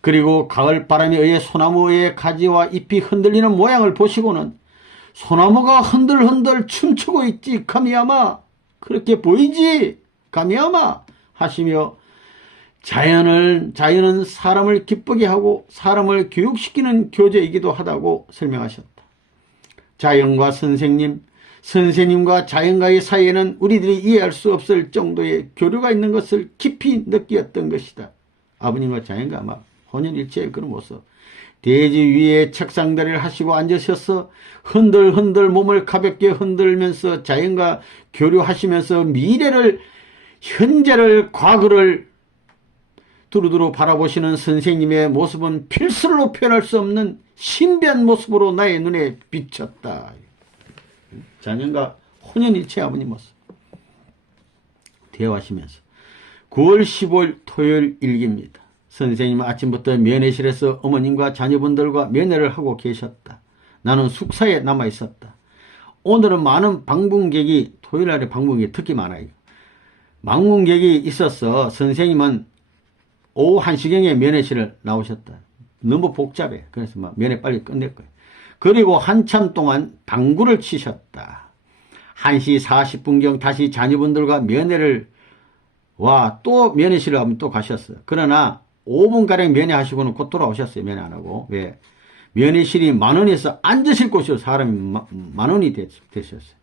그리고 가을 바람에 의해 소나무의 가지와 잎이 흔들리는 모양을 보시고는 소나무가 흔들흔들 춤추고 있지 가미야마, 그렇게 보이지 가미야마 하시며 자연은 사람을 기쁘게 하고 사람을 교육시키는 교재이기도 하다고 설명하셨다. 자연과 선생님, 선생님과 자연과의 사이에는 우리들이 이해할 수 없을 정도의 교류가 있는 것을 깊이 느꼈던 것이다. 아버님과 자연과 아마 혼연일체의 그런 모습. 대지 위에 책상다리를 하시고 앉으셔서 흔들흔들 몸을 가볍게 흔들면서 자연과 교류하시면서 미래를, 현재를, 과거를 두루두루 바라보시는 선생님의 모습은 필설로 표현할 수 없는 신비한 모습으로 나의 눈에 비쳤다. 자연과 혼연일체 아버님 모습. 대화하시면서 9월 15일 토요일 일기입니다. 선생님은 아침부터 면회실에서 어머님과 자녀분들과 면회를 하고 계셨다. 나는 숙사에 남아 있었다. 오늘은 많은 방문객이, 토요일날에 방문객이 특히 많아요. 방문객이 있어서 선생님은 오후 1시경에 면회실을 나오셨다. 너무 복잡해. 그래서 막 면회 빨리 끝낼 거예요. 그리고 한참 동안 당구를 치셨다. 1시 40분경 다시 자녀분들과 면회를 또 면회실을 하면 또 가셨어요. 그러나 5분가량 면회하시고는 곧 돌아오셨어요. 면회 안 하고. 왜? 면회실이 만원에서 앉으실 곳이요. 사람이 만원이 되셨어요.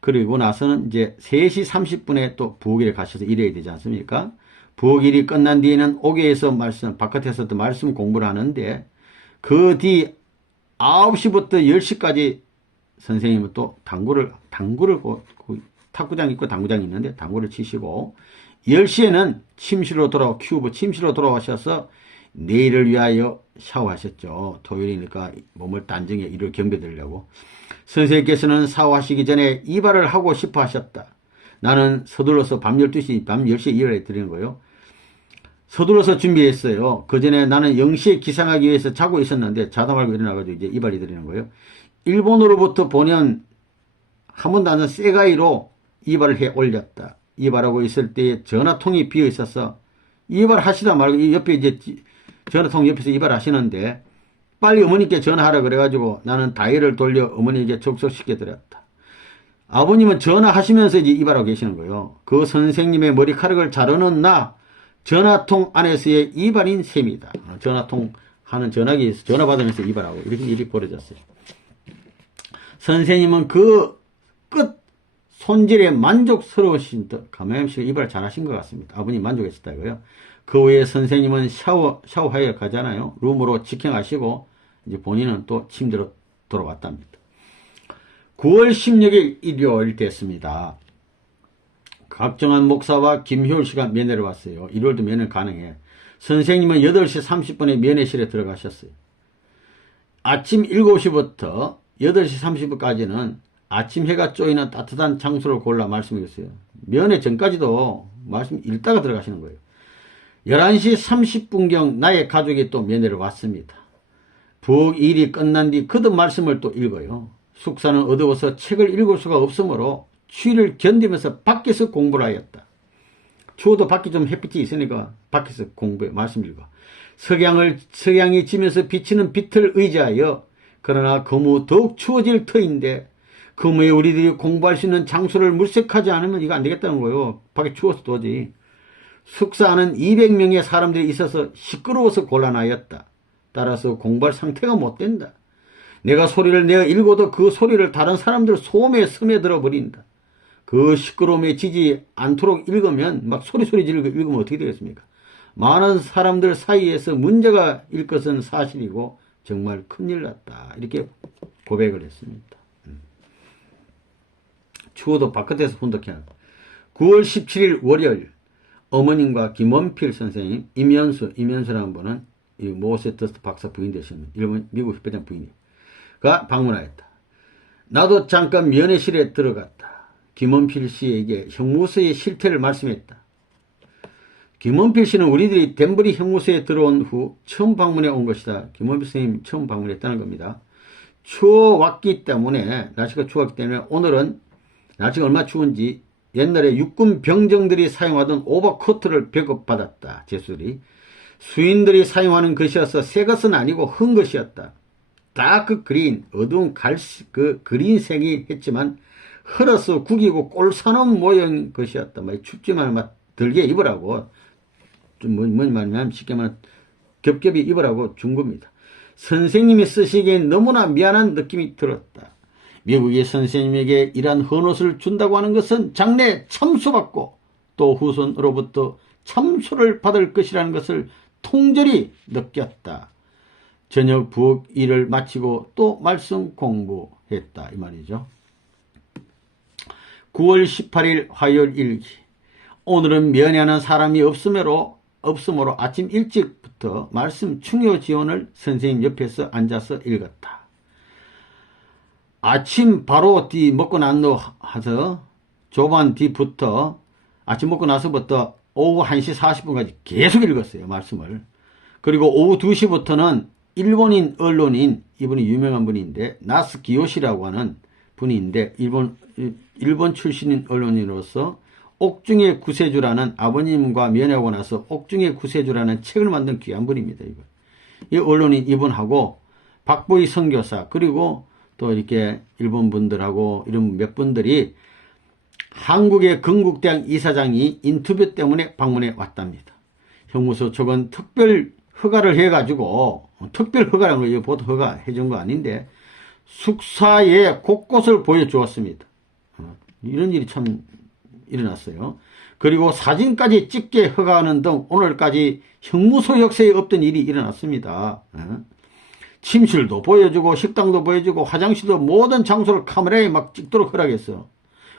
그리고 나서는 이제 3시 30분에 또 부엌에 가셔서 일해야 되지 않습니까? 부엌일이 끝난 뒤에는 옥외에서 바깥에서도 말씀 공부를 하는데 그 뒤 9시부터 10시까지 선생님은 또 당구를 탁구장 있고 당구장이 있는데 당구를 치시고 10시에는 침실로 큐브 침실로 돌아오셔서 내일을 위하여 샤워하셨죠. 토요일이니까 몸을 단정히 일을 경배드리려고. 선생님께서는 샤워하시기 전에 이발을 하고 싶어 하셨다. 나는 서둘러서 밤 12시, 밤 10시에 이발해 드리는 거예요. 서둘러서 준비했어요. 그 전에 나는 0시에 기상하기 위해서 자고 있었는데 자다 말고 일어나가지고 이제 이발해 드리는 거예요. 일본으로부터 보낸 한 번도 안 한 쇠가위로 이발을 해 올렸다. 이발하고 있을 때 전화통이 비어 있어서 이발하시다 말고 옆에 이제 전화통 옆에서 이발하시는데 빨리 어머니께 전화하라 그래가지고 나는 다이얼을 돌려 어머니에게 접속시켜 드렸다. 아버님은 전화하시면서 이제 이발하고 계시는 거예요. 그 선생님의 머리카락을 자르는 나 전화통 안에서의 이발인 셈이다. 전화통 하는 전화기에서 전화 받으면서 이발하고 이렇게 일이 벌어졌어요. 선생님은 그 끝 손질에 만족스러우신 듯 가만히 이발을 잘하신 것 같습니다. 아버님 만족했었다 이거요. 그 후에 선생님은 샤워하여 가잖아요. 룸으로 직행하시고 이제 본인은 또 침대로 돌아왔답니다. 9월 16일 일요일 됐습니다. 각정한 목사와 김효일 씨가 면회를 왔어요. 일요일도 면회 가능해. 선생님은 8시 30분에 면회실에 들어가셨어요. 아침 7시부터 8시 30분까지는 아침 해가 쪼이는 따뜻한 장소를 골라 말씀드렸어요. 면회 전까지도 말씀 읽다가 들어가시는 거예요. 11시 30분경 나의 가족이 또 면회를 왔습니다. 부엌 일이 끝난 뒤 거듭 말씀을 또 읽어요. 숙사는 어두워서 책을 읽을 수가 없으므로 추위를 견디면서 밖에서 공부를 하였다. 추워도 밖에 좀 햇빛이 있으니까 밖에서 공부해 말씀 읽어. 석양이 지면서 비치는 빛을 의지하여 그러나 거무 더욱 추워질 터인데 거무에 우리들이 공부할 수 있는 장소를 물색하지 않으면 이거 안 되겠다는 거예요. 밖에 추워서 도저히. 숙사 안은 200명의 사람들이 있어서 시끄러워서 곤란하였다. 따라서 공부할 상태가 못 된다. 내가 소리를 내어 읽어도 그 소리를 다른 사람들 소음에 스며들어 버린다. 그 시끄러움에 지지 않도록 읽으면 막 소리 읽으면 어떻게 되겠습니까? 많은 사람들 사이에서 문제가 일 것은 사실이고 정말 큰일 났다. 이렇게 고백을 했습니다. 추워도 바깥에서 혼덕해야 한다. 9월 17일 월요일 어머님과 김원필 선생님, 임연수라는 분은 모세트스 박사 부인 되시는 일본 미국 협회장 부인이가 방문하였다. 나도 잠깐 면회실에 들어갔다. 김원필 씨에게 형무소의 실태를 말씀했다. 김원필 씨는 우리들이 덴버리 형무소에 들어온 후 처음 방문해 온 것이다. 김원필 선생님이 처음 방문했다는 겁니다. 추워왔기 때문에, 날씨가 추웠기 때문에 오늘은 날씨가 얼마나 추운지 옛날에 육군 병정들이 사용하던 오버코트를 배급받았다. 제수들이. 수인들이 사용하는 것이어서 새 것은 아니고 흠 것이었다. 다크 그린, 어두운 그린색이 했지만 흘러서 구기고 꼴사놓은 모양 것이었다. 춥지만 들게 입으라고, 뭔 말이냐면 쉽게 말하면 겹겹이 입으라고 준 겁니다. 선생님이 쓰시기엔 너무나 미안한 느낌이 들었다. 미국의 선생님에게 이러한 헌옷을 준다고 하는 것은 장래 참수받고 또 후손으로부터 참수를 받을 것이라는 것을 통절히 느꼈다. 저녁 부엌 일을 마치고 또 말씀 공부했다. 이 말이죠. 9월 18일 화요일 일기. 오늘은 면회하는 사람이 없으므로 아침 일찍부터 말씀 충효 지원을 선생님 옆에서 앉아서 읽었다. 아침 바로 뒤 먹고 난노 하서 조반 뒤부터 아침 먹고 나서부터 오후 1시 40분까지 계속 읽었어요. 말씀을. 그리고 오후 2시부터는 일본인 언론인, 이분이 유명한 분인데 나스 기요시라고 하는 분인데 일본 출신인 언론인으로서 옥중의 구세주라는, 아버님과 면회하고 나서 옥중의 구세주라는 책을 만든 귀한 분입니다. 이 언론인 이분하고 박보희 선교사, 그리고 또 이렇게 일본 분들하고 이런 몇 분들이 한국의 건국대학 이사장이 인터뷰 때문에 방문해 왔답니다. 형무소 측은 특별 허가를 해가지고, 특별 허가라는 거 보통 허가 해준 거 아닌데 숙사에 곳곳을 보여주었습니다. 이런 일이 참 일어났어요. 그리고 사진까지 찍게 허가하는 등 오늘까지 형무소 역사에 없던 일이 일어났습니다. 침실도 보여주고 식당도 보여주고 화장실도 모든 장소를 카메라에 막 찍도록 허락했어.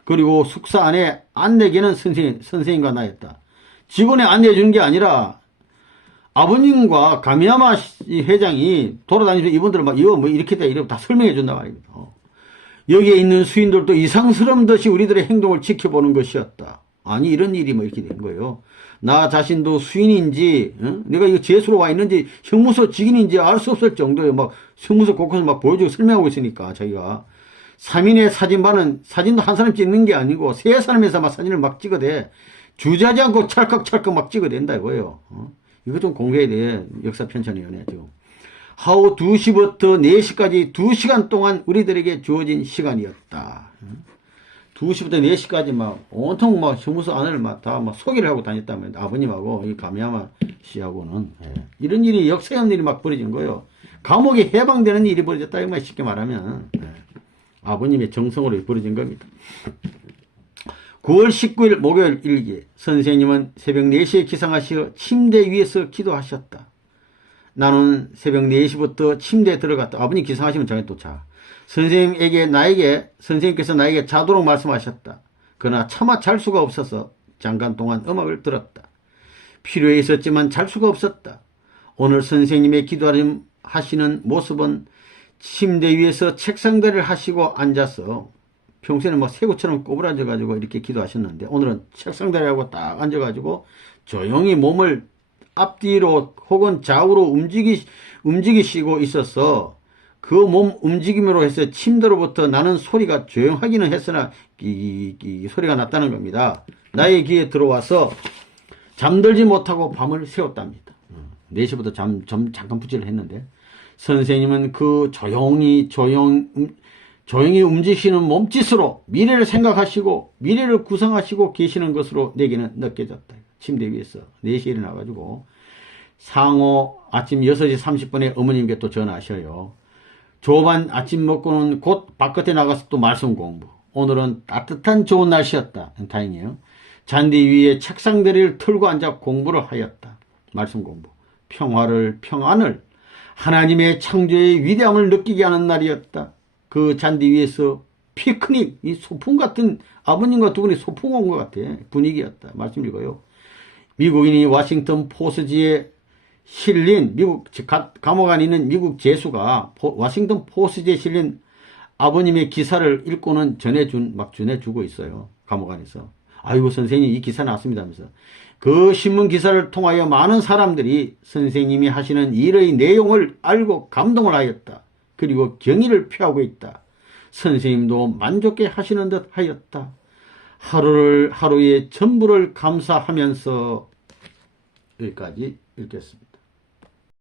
그리고 숙사 안에 안내기는 선생님과 나였다. 직원에 안내해 주는 게 아니라 아버님과 가미야마 회장이 돌아다니면서 이분들은 막 이거 뭐 이렇게 돼 이러고 다 설명해 준다 말입니다. 여기에 있는 수인들도 이상스러운 듯이 우리들의 행동을 지켜보는 것이었다. 아니 이런 일이 뭐 이렇게 된 거예요. 나 자신도 수인인지 내가 이거 재수로 와 있는지 형무소 직인인지 알 수 없을 정도에 막 형무소 곳곳을 막 보여주고 설명하고 있으니까 자기가 3인의 사진반은 사진도 한 사람 찍는 게 아니고 세 사람에서 막 사진을 막 찍어대. 주저하지 않고 찰칵찰칵 막 찍어댄다 이거예요. 이거 좀 공개해야 돼. 역사편찬위원회 지금. 하루 2시부터 4시까지 2시간 동안 우리들에게 주어진 시간이었다. 2시부터 4시까지 막 온통 막 형무소 안을 막 다 막 소개를 하고 다녔다면 아버님하고 이 가미야마 씨하고는 이런 일이 역사에 없는 일이 막 벌어진 거예요. 감옥에 해방되는 일이 벌어졌다 이말 쉽게 말하면 아버님의 정성으로 벌어진 겁니다. 9월 19일 목요일 일기. 선생님은 새벽 4시에 기상하시어 침대 위에서 기도하셨다. 나는 새벽 4시부터 침대에 들어갔다. 아버님 기상하시면 저녁에 또 자. 선생님께서 나에게 자도록 말씀하셨다. 그러나 차마 잘 수가 없어서 잠깐 동안 음악을 들었다. 필요해 있었지만 잘 수가 없었다. 오늘 선생님의 기도하시는 모습은 침대 위에서 책상대를 하시고 앉아서 평소에는 막 새우처럼 꼬부라져가지고 이렇게 기도하셨는데 오늘은 책상대를 딱 앉아가지고 조용히 몸을 앞뒤로 혹은 좌우로 움직이시고 있어서 그 몸 움직임으로 해서 침대로부터 나는 소리가 조용하기는 했으나 이 소리가 났다는 겁니다. 나의 귀에 들어와서 잠들지 못하고 밤을 새웠답니다. 4시부터 잠깐 부지를 했는데 선생님은 그 조용히 움직이시는 몸짓으로 미래를 생각하시고 미래를 구상하시고 계시는 것으로 내게는 느껴졌다. 침대 위에서 4시에 일어나가지고 상호 아침 6시 30분에 어머님께 또 전화하셔요. 조반 아침 먹고는 곧 바깥에 나가서 또 말씀 공부. 오늘은 따뜻한 좋은 날씨였다. 다행이에요. 잔디 위에 책상다리를 틀고 앉아 공부를 하였다. 말씀 공부. 평안을 하나님의 창조의 위대함을 느끼게 하는 날이었다. 그 잔디 위에서 피크닉, 이 소풍 같은 아버님과 두 분이 소풍 온 것 같아. 분위기였다. 말씀 읽어요. 미국인이 워싱턴 포스지에 실린 감옥 안에 있는 미국 죄수가 워싱턴 포스지에 실린 아버님의 기사를 읽고는 전해주고 있어요. 감옥 안에서. 아이고 선생님 이 기사 나왔습니다 하면서 그 신문 기사를 통하여 많은 사람들이 선생님이 하시는 일의 내용을 알고 감동을 하였다. 그리고 경의를 표하고 있다. 선생님도 만족해 하시는 듯 하였다. 하루의 전부를 감사하면서 여기까지 읽겠습니다.